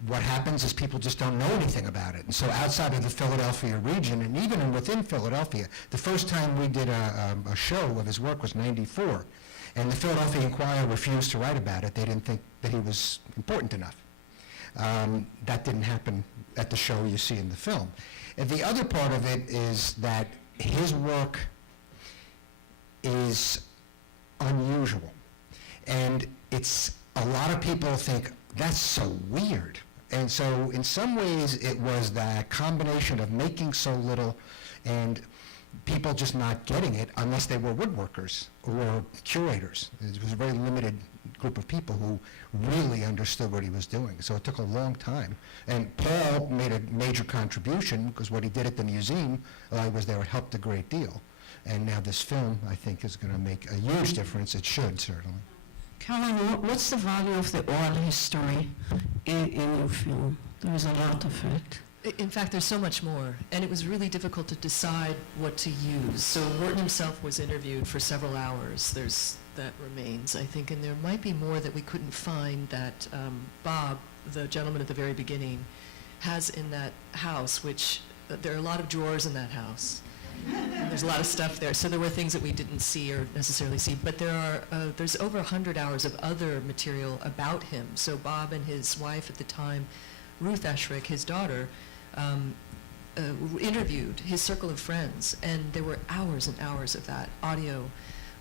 what happens is people just don't know anything about it. And so outside of the Philadelphia region, and even within Philadelphia, the first time we did a show of his work was '94, and the Philadelphia Inquirer refused to write about it. They didn't think that he was important enough. That didn't happen at the show you see in the film. And the other part of it is that his work is unusual. And it's, a lot of people think, that's so weird. And so in some ways it was that combination of making so little and people just not getting it unless they were woodworkers or curators. It was a very limited group of people who really understood what he was doing. So it took a long time. And Paul made a major contribution because what he did at the museum while he was there helped a great deal. And now this film, I think, is going to make a huge difference. It should, certainly. Carolyn, what's the value of the oral history in your film? There is a lot of it. In fact, there's so much more, and it was really difficult to decide what to use. So Wharton himself was interviewed for several hours. That remains, I think, and there might be more that we couldn't find that Bob, the gentleman at the very beginning, has in that house, which there are a lot of drawers in that house. And there's a lot of stuff there, so there were things that we didn't see or necessarily see, but there's over 100 hours of other material about him. So Bob and his wife at the time, Ruth Esherick, his daughter, interviewed his circle of friends, and there were hours and hours of that audio,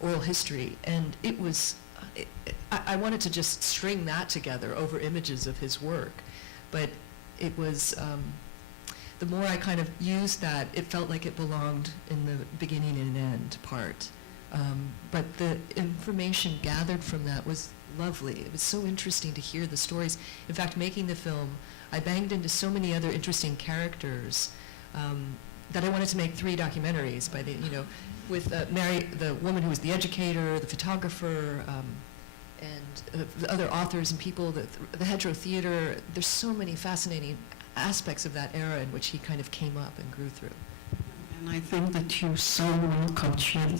oral history, and it was, I wanted to just string that together over images of his work, but it was, the more I kind of used that, it felt like it belonged in the beginning and end part. But the information gathered from that was lovely. It was so interesting to hear the stories. In fact, making the film, I banged into so many other interesting characters that I wanted to make 3 documentaries by the, you know, with Mary, the woman who was the educator, the photographer, and the other authors and people, the Hedgerow Theater. There's so many fascinating aspects of that era in which he kind of came up and grew through. And I think that you so well captured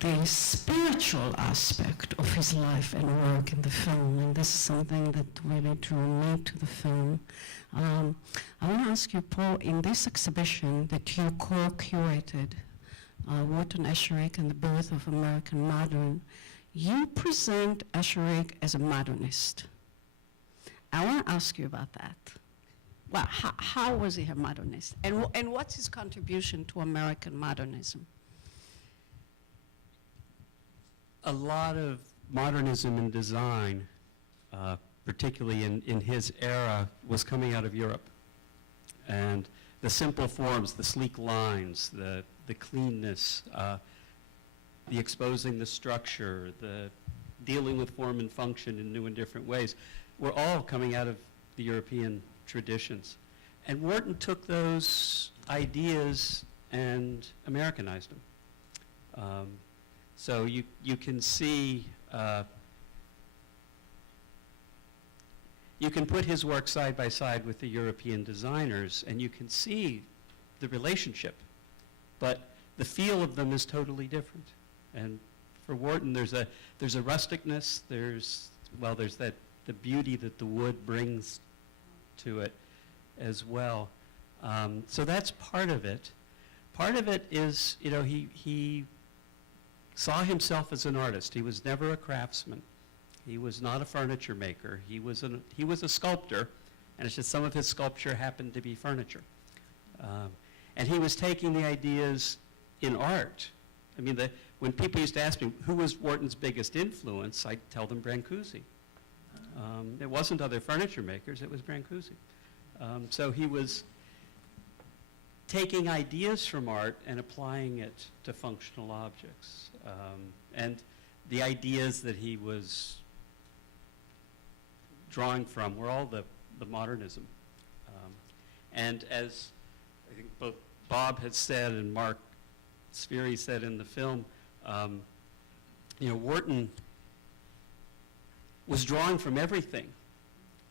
the spiritual aspect of his life and work in the film, and this is something that really drew me to the film. I want to ask you, Paul, in this exhibition that you co-curated, Wharton Esherick and the Birth of American Modern, you present Esherick as a modernist. I want to ask you about that. Well, how was he a modernist? And what's his contribution to American modernism? A lot of modernism in design, particularly in his era, was coming out of Europe. And the simple forms, the sleek lines, the cleanness, the exposing the structure, the dealing with form and function in new and different ways, were all coming out of the European traditions. And Wharton took those ideas and Americanized them. So you can see, you can put his work side by side with the European designers, and you can see the relationship, but the feel of them is totally different. And for Wharton, there's a rusticness, there's the beauty that the wood brings to it as well. So that's part of it. Part of it is, he saw himself as an artist. He was never a craftsman. He was not a furniture maker. He was a sculptor, and it's just some of his sculpture happened to be furniture. And he was taking the ideas in art. I mean, when people used to ask me, who was Wharton's biggest influence, I'd tell them Brancusi. It wasn't other furniture makers, it was Brancusi. So he was taking ideas from art and applying it to functional objects. And the ideas that he was drawing from were all the Modernism. And as I think both Bob had said and Mark Spheri said in the film, Wharton was drawing from everything.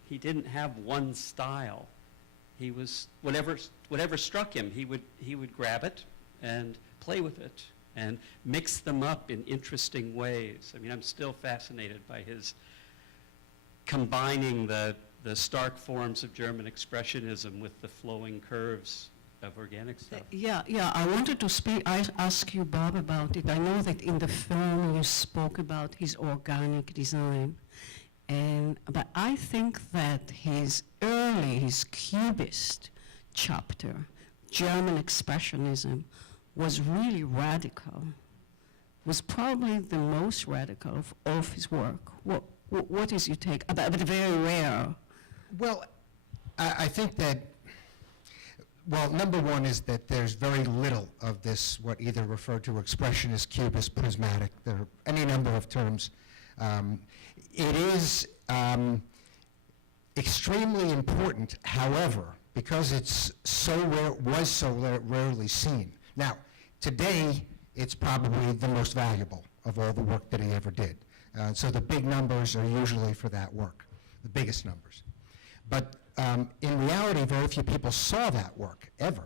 He didn't have one style. He was, whatever struck him, he would grab it and play with it and mix them up in interesting ways. I mean, I'm still fascinated by his combining the stark forms of German expressionism with the flowing curves of organic stuff. Yeah, I wanted to ask you, Bob, about it. I know that in the film you spoke about his organic design, but I think that his Cubist chapter, German expressionism, was really radical, was probably the most radical of all of his work. What is your take? But very rare. Well, I think that, number one is that there's very little of this, what either referred to expressionist, cubist, prismatic. There are any number of terms. It is extremely important, however, because it's was so rarely seen. Now, today, it's probably the most valuable of all the work that he ever did. So the big numbers are usually for that work, the biggest numbers. But in reality, very few people saw that work, ever.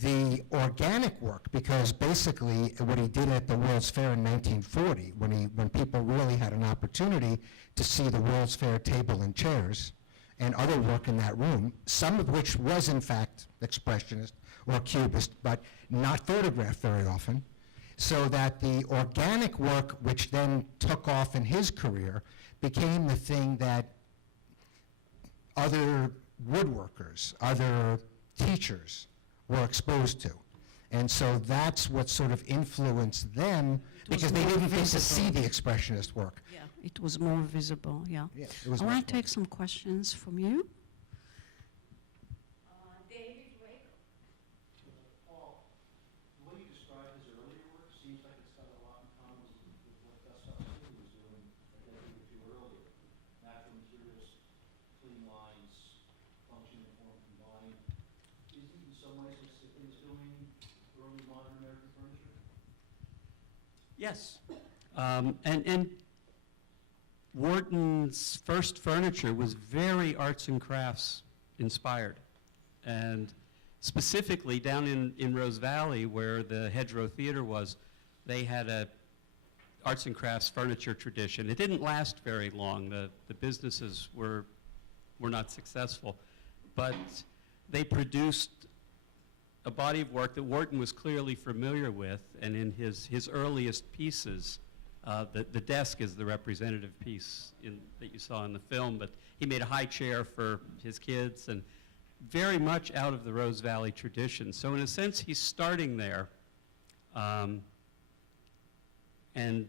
The organic work, because basically what he did at the World's Fair in 1940, when people really had an opportunity to see the World's Fair table and chairs and other work in that room, some of which was in fact expressionist or cubist, but not photographed very often, so that the organic work, which then took off in his career, became the thing that other woodworkers, other teachers were exposed to. And so that's what sort of influenced them, because they didn't get to see the expressionist work. Yeah, it was more visible, yeah. It was I much want to more take some questions from you. Paul, the way you describe his earlier work seems like it's got a lot in common with what Gustav Klimt was doing a decade or two earlier. Natural materials, clean lines, function and form combined. Is he in some ways what Stickler was doing early modern American furniture? Yes. And Wharton's first furniture was very arts and crafts inspired. And specifically down in Rose Valley, where the Hedgerow Theater was, they had a arts and crafts furniture tradition. It didn't last very long. The businesses were not successful. But they produced a body of work that Wharton was clearly familiar with, and in his earliest pieces, the desk is the representative piece that you saw in the film, but he made a high chair for his kids, and very much out of the Rose Valley tradition. So in a sense, he's starting there and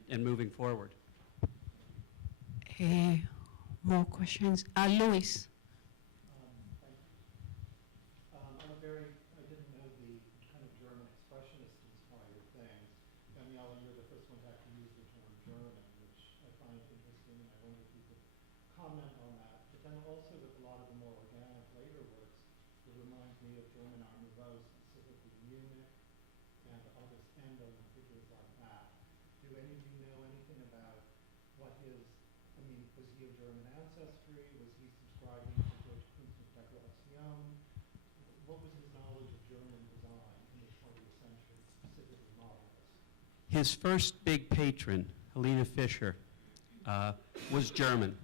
moving forward. More questions? Luis. I didn't know the kind of German expressionist inspired things. Daniella, you're the first one to have to use the term German, which I find interesting, and I wonder if you could comment on that. But then also with a lot of the more organic later works, it reminds me of German Art Nouveau, specifically Munich and August Endo and figures like that. Do any of you know anything about what was he of German ancestry? Was he subscribing to Deutsche Kunst und Dekoration? What was his knowledge of German design in the 20th century, specifically modernist? his first big patron, Helene Fischer, was German.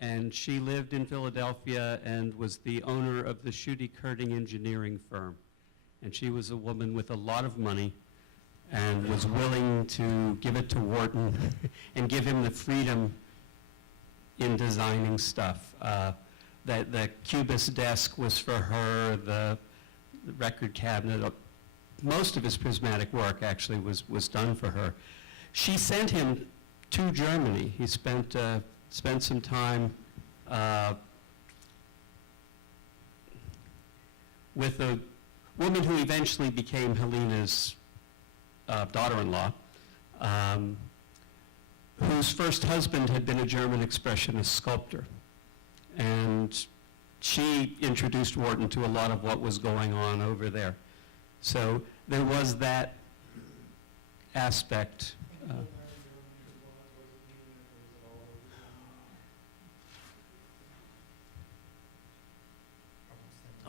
And she lived in Philadelphia and was the owner of the Schutte-Curting engineering firm. And she was a woman with a lot of money and was willing to give it to Wharton and give him the freedom in designing stuff. The cubist desk was for her, the record cabinet, most of his prismatic work actually was done for her. She sent him to Germany. He spent some time with a woman who eventually became Helene's daughter-in-law, whose first husband had been a German expressionist sculptor. And she introduced Wharton to a lot of what was going on over there. So there was that aspect.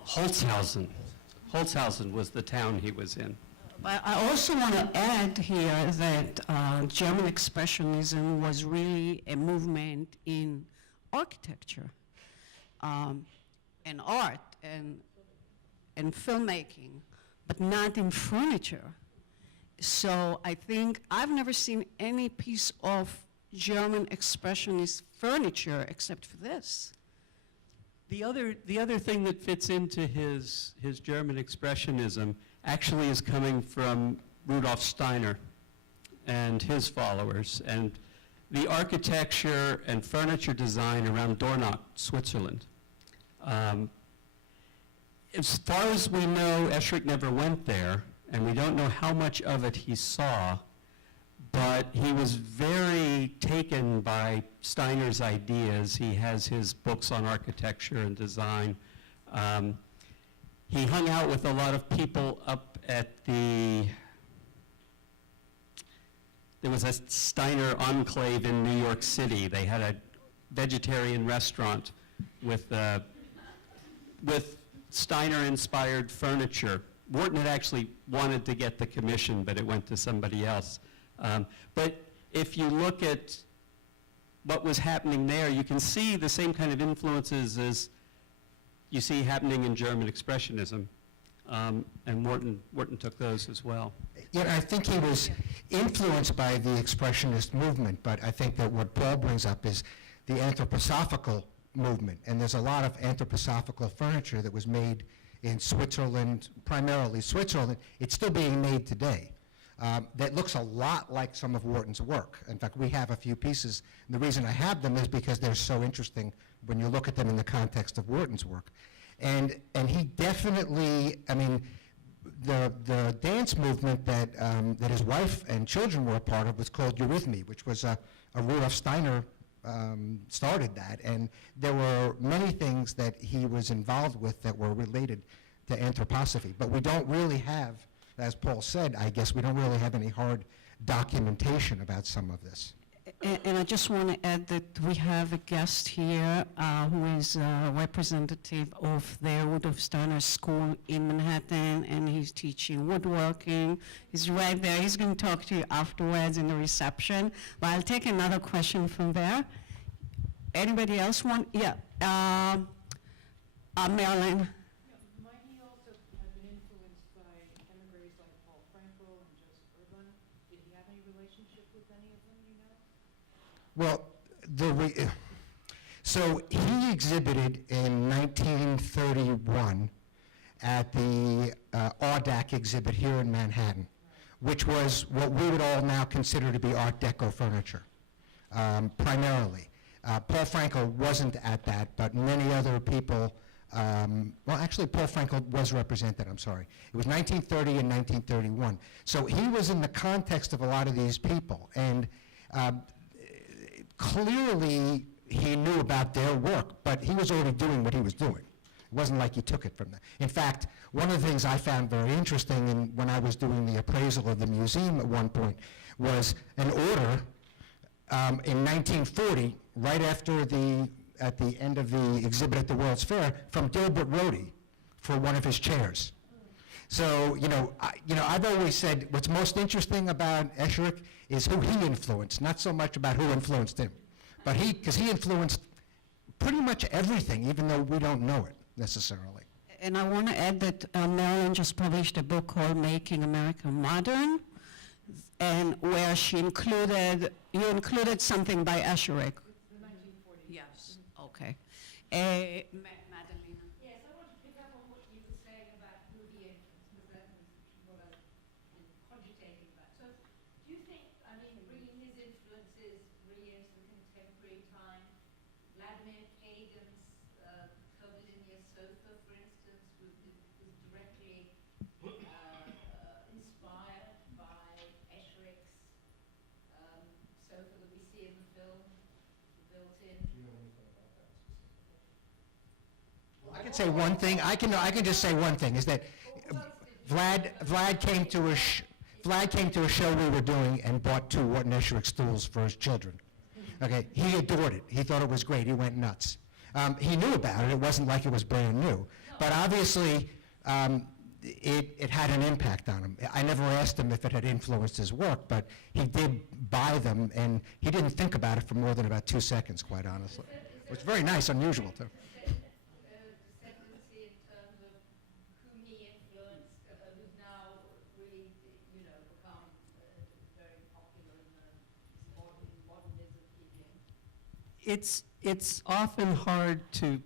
Holzhausen was the town he was in. But I also want to add here that German Expressionism was really a movement in architecture and art and filmmaking, but not in furniture. So I think I've never seen any piece of German Expressionist furniture except for this. The other thing that fits into his German Expressionism actually is coming from Rudolf Steiner and his followers, and the architecture and furniture design around Dornach, Switzerland. As far as we know, Esherick never went there, and we don't know how much of it he saw, but he was very taken by Steiner's ideas. He has his books on architecture and design. He hung out with a lot of people up at there was a Steiner enclave in New York City. They had a vegetarian restaurant with Steiner-inspired furniture. Wharton had actually wanted to get the commission, but it went to somebody else. But if you look at what was happening there, you can see the same kind of influences as you see happening in German Expressionism. And Wharton took those as well. Yeah, I think he was influenced by the Expressionist movement, but I think that what Paul brings up is the anthroposophical movement. And there's a lot of anthroposophical furniture that was made in Switzerland, primarily Switzerland. It's still being made today. That looks a lot like some of Wharton's work. In fact, we have a few pieces. And the reason I have them is because they're so interesting when you look at them in the context of Wharton's work. And he definitely, I mean, the dance movement that his wife and children were a part of was called Eurythmy, which was a Rudolf Steiner started that. And there were many things that he was involved with that were related to anthroposophy. But we don't really have, as Paul said, I guess we don't really have any hard documentation about some of this. And I just want to add that we have a guest here who is a representative of the Rudolf Steiner School in Manhattan, and he's teaching woodworking. He's right there. He's going to talk to you afterwards in the reception. But I'll take another question from there. Anybody else want? Yeah. Marilyn. Might he also have been influenced by emigres like Paul Frankel and Joseph Urban? Did he have any relationship with any of them, you know? Well, so he exhibited in 1931 at the Audac exhibit here in Manhattan, which was what we would all now consider to be Art Deco furniture, primarily. Paul Frankel wasn't at that, but many other people, well, actually, Paul Frankel was represented, I'm sorry. It was 1930 and 1931. So he was in the context of a lot of these people, and clearly he knew about their work, but he was already doing what he was doing. It wasn't like he took it from them. In fact, one of the things I found very interesting when I was doing the appraisal of the museum at one point was an order in 1940, right after at the end of the exhibit at the World's Fair, from Gilbert Rhodey for one of his chairs. So, I've always said what's most interesting about Esherick is who he influenced, not so much about who influenced him. But because he influenced pretty much everything, even though we don't know it necessarily. And I want to add that Marilyn just published a book called Making America Modern, and where you included something by Esherick. The 1940s. Yes. Okay. Madalena. Yes, I want to pick up on what you were saying about movie entrance, because that was what I've been cogitating about. So, do you think, bringing his influences really into the contemporary time, Vladimir Kagan's Covadinia sofa, for instance, was directly inspired by Esherick's sofa that we see in the film, built-in? I can say one thing. I can just say one thing, is that Vlad came to a show we were doing and bought 2 Wharton Esherick stools for his children. Okay, he adored it. He thought it was great. He went nuts. He knew about it. It wasn't like it was brand new. But obviously, it had an impact on him. I never asked him if it had influenced his work, but he did buy them, and he didn't think about it for more than about 2 seconds, quite honestly. It was very nice, unusual, too. Descendancy in terms of whom he influenced, who's now really, become very popular in the modernism period. It's often hard to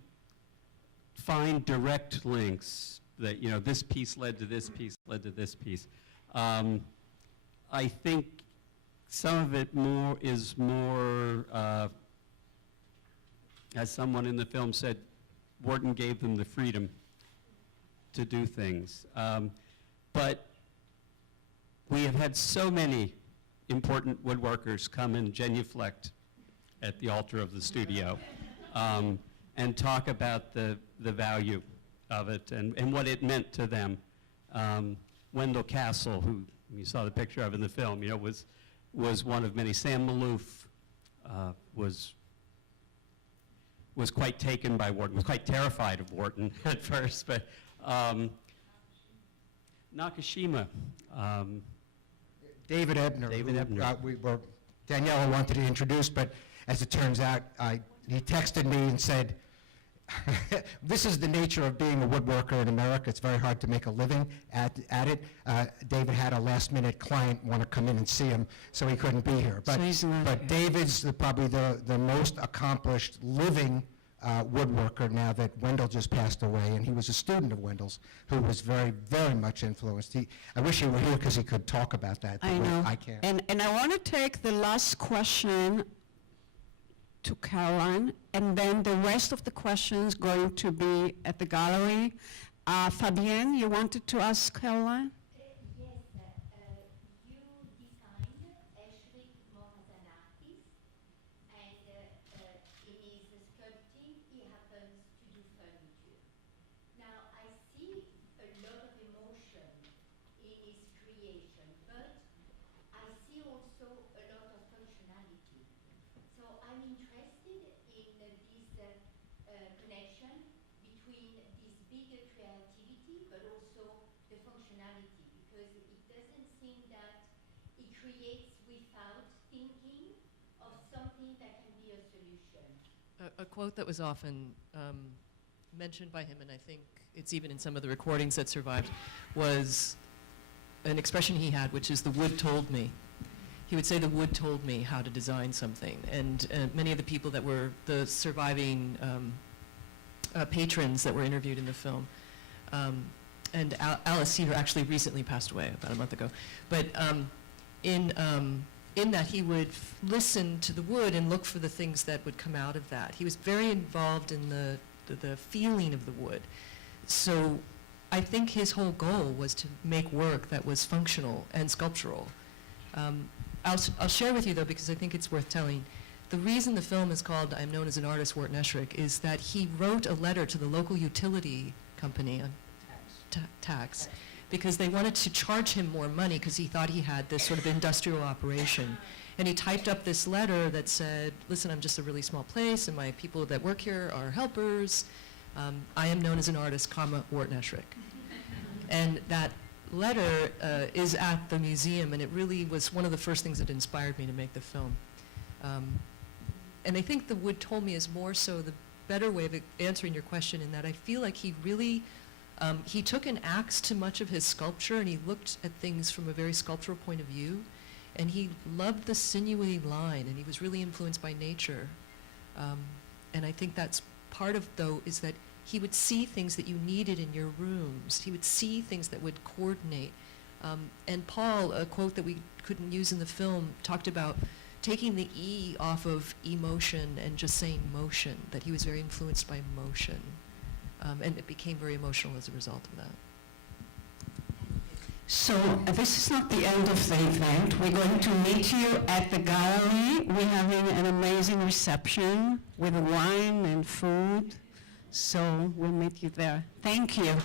find direct links that, this piece led to this piece, led to this piece. I think some of it is more, as someone in the film said, Wharton gave them the freedom to do things. But we have had so many important woodworkers come and genuflect at the altar of the studio and talk about the value of it and what it meant to them. Wendell Castle, who you saw the picture of in the film, was one of many. Sam Maloof was quite taken by Wharton, was quite terrified of Wharton at first, but Nakashima. David Ebner. David Ebner. Daniella wanted to introduce, but as it turns out, he texted me and said, this is the nature of being a woodworker in America. It's very hard to make a living at it. David had a last-minute client want to come in and see him, so he couldn't be here. But David's probably the most accomplished living woodworker now that Wendell just passed away, and he was a student of Wendell's who was very, very much influenced. I wish he were here because he could talk about that. I know. I can't. And I want to take the last question to Caroline, and then the rest of the questions going to be at the gallery. Fabienne, you wanted to ask Caroline? Yes, you designed Esherick more as an artist, and in his sculpting, he happens to do furniture. Now, I see a lot of emotion in his creation, but I see also a lot of functionality. So I'm interested in this connection between this bigger creativity, but also the functionality, because it doesn't seem that it creates without thinking of something that can be a solution. A quote that was often mentioned by him, and I think it's even in some of the recordings that survived, was an expression he had, which is "the wood told me." He would say, "The wood told me how to design something." And many of the people that were the surviving patrons that were interviewed in the film, and Alice Seaver actually recently passed away about a month ago, but in that he would listen to the wood and look for the things that would come out of that. He was very involved in the feeling of the wood. So I think his whole goal was to make work that was functional and sculptural. I'll share with you, though, because I think it's worth telling. The reason the film is called I'm Known as an Artist, Wharton Esherick, is that he wrote a letter to the local utility company on tax because they wanted to charge him more money because he thought he had this sort of industrial operation. And he typed up this letter that said, listen, I'm just a really small place, and my people that work here are helpers. I am known as an artist, Wharton Esherick. And that letter is at the museum, and it really was one of the first things that inspired me to make the film. And I think the wood told me is more so the better way of answering your question, in that I feel like he really, he took an axe to much of his sculpture, and he looked at things from a very sculptural point of view, and he loved the sinewy line, and he was really influenced by nature. And I think that's part of, though, is that he would see things that you needed in your rooms. He would see things that would coordinate. And Paul, a quote that we couldn't use in the film, talked about taking the E off of emotion and just saying motion, that he was very influenced by motion. And it became very emotional as a result of that. So this is not the end of the event. We're going to meet you at the gallery. We're having an amazing reception with wine and food. So we'll meet you there. Thank you.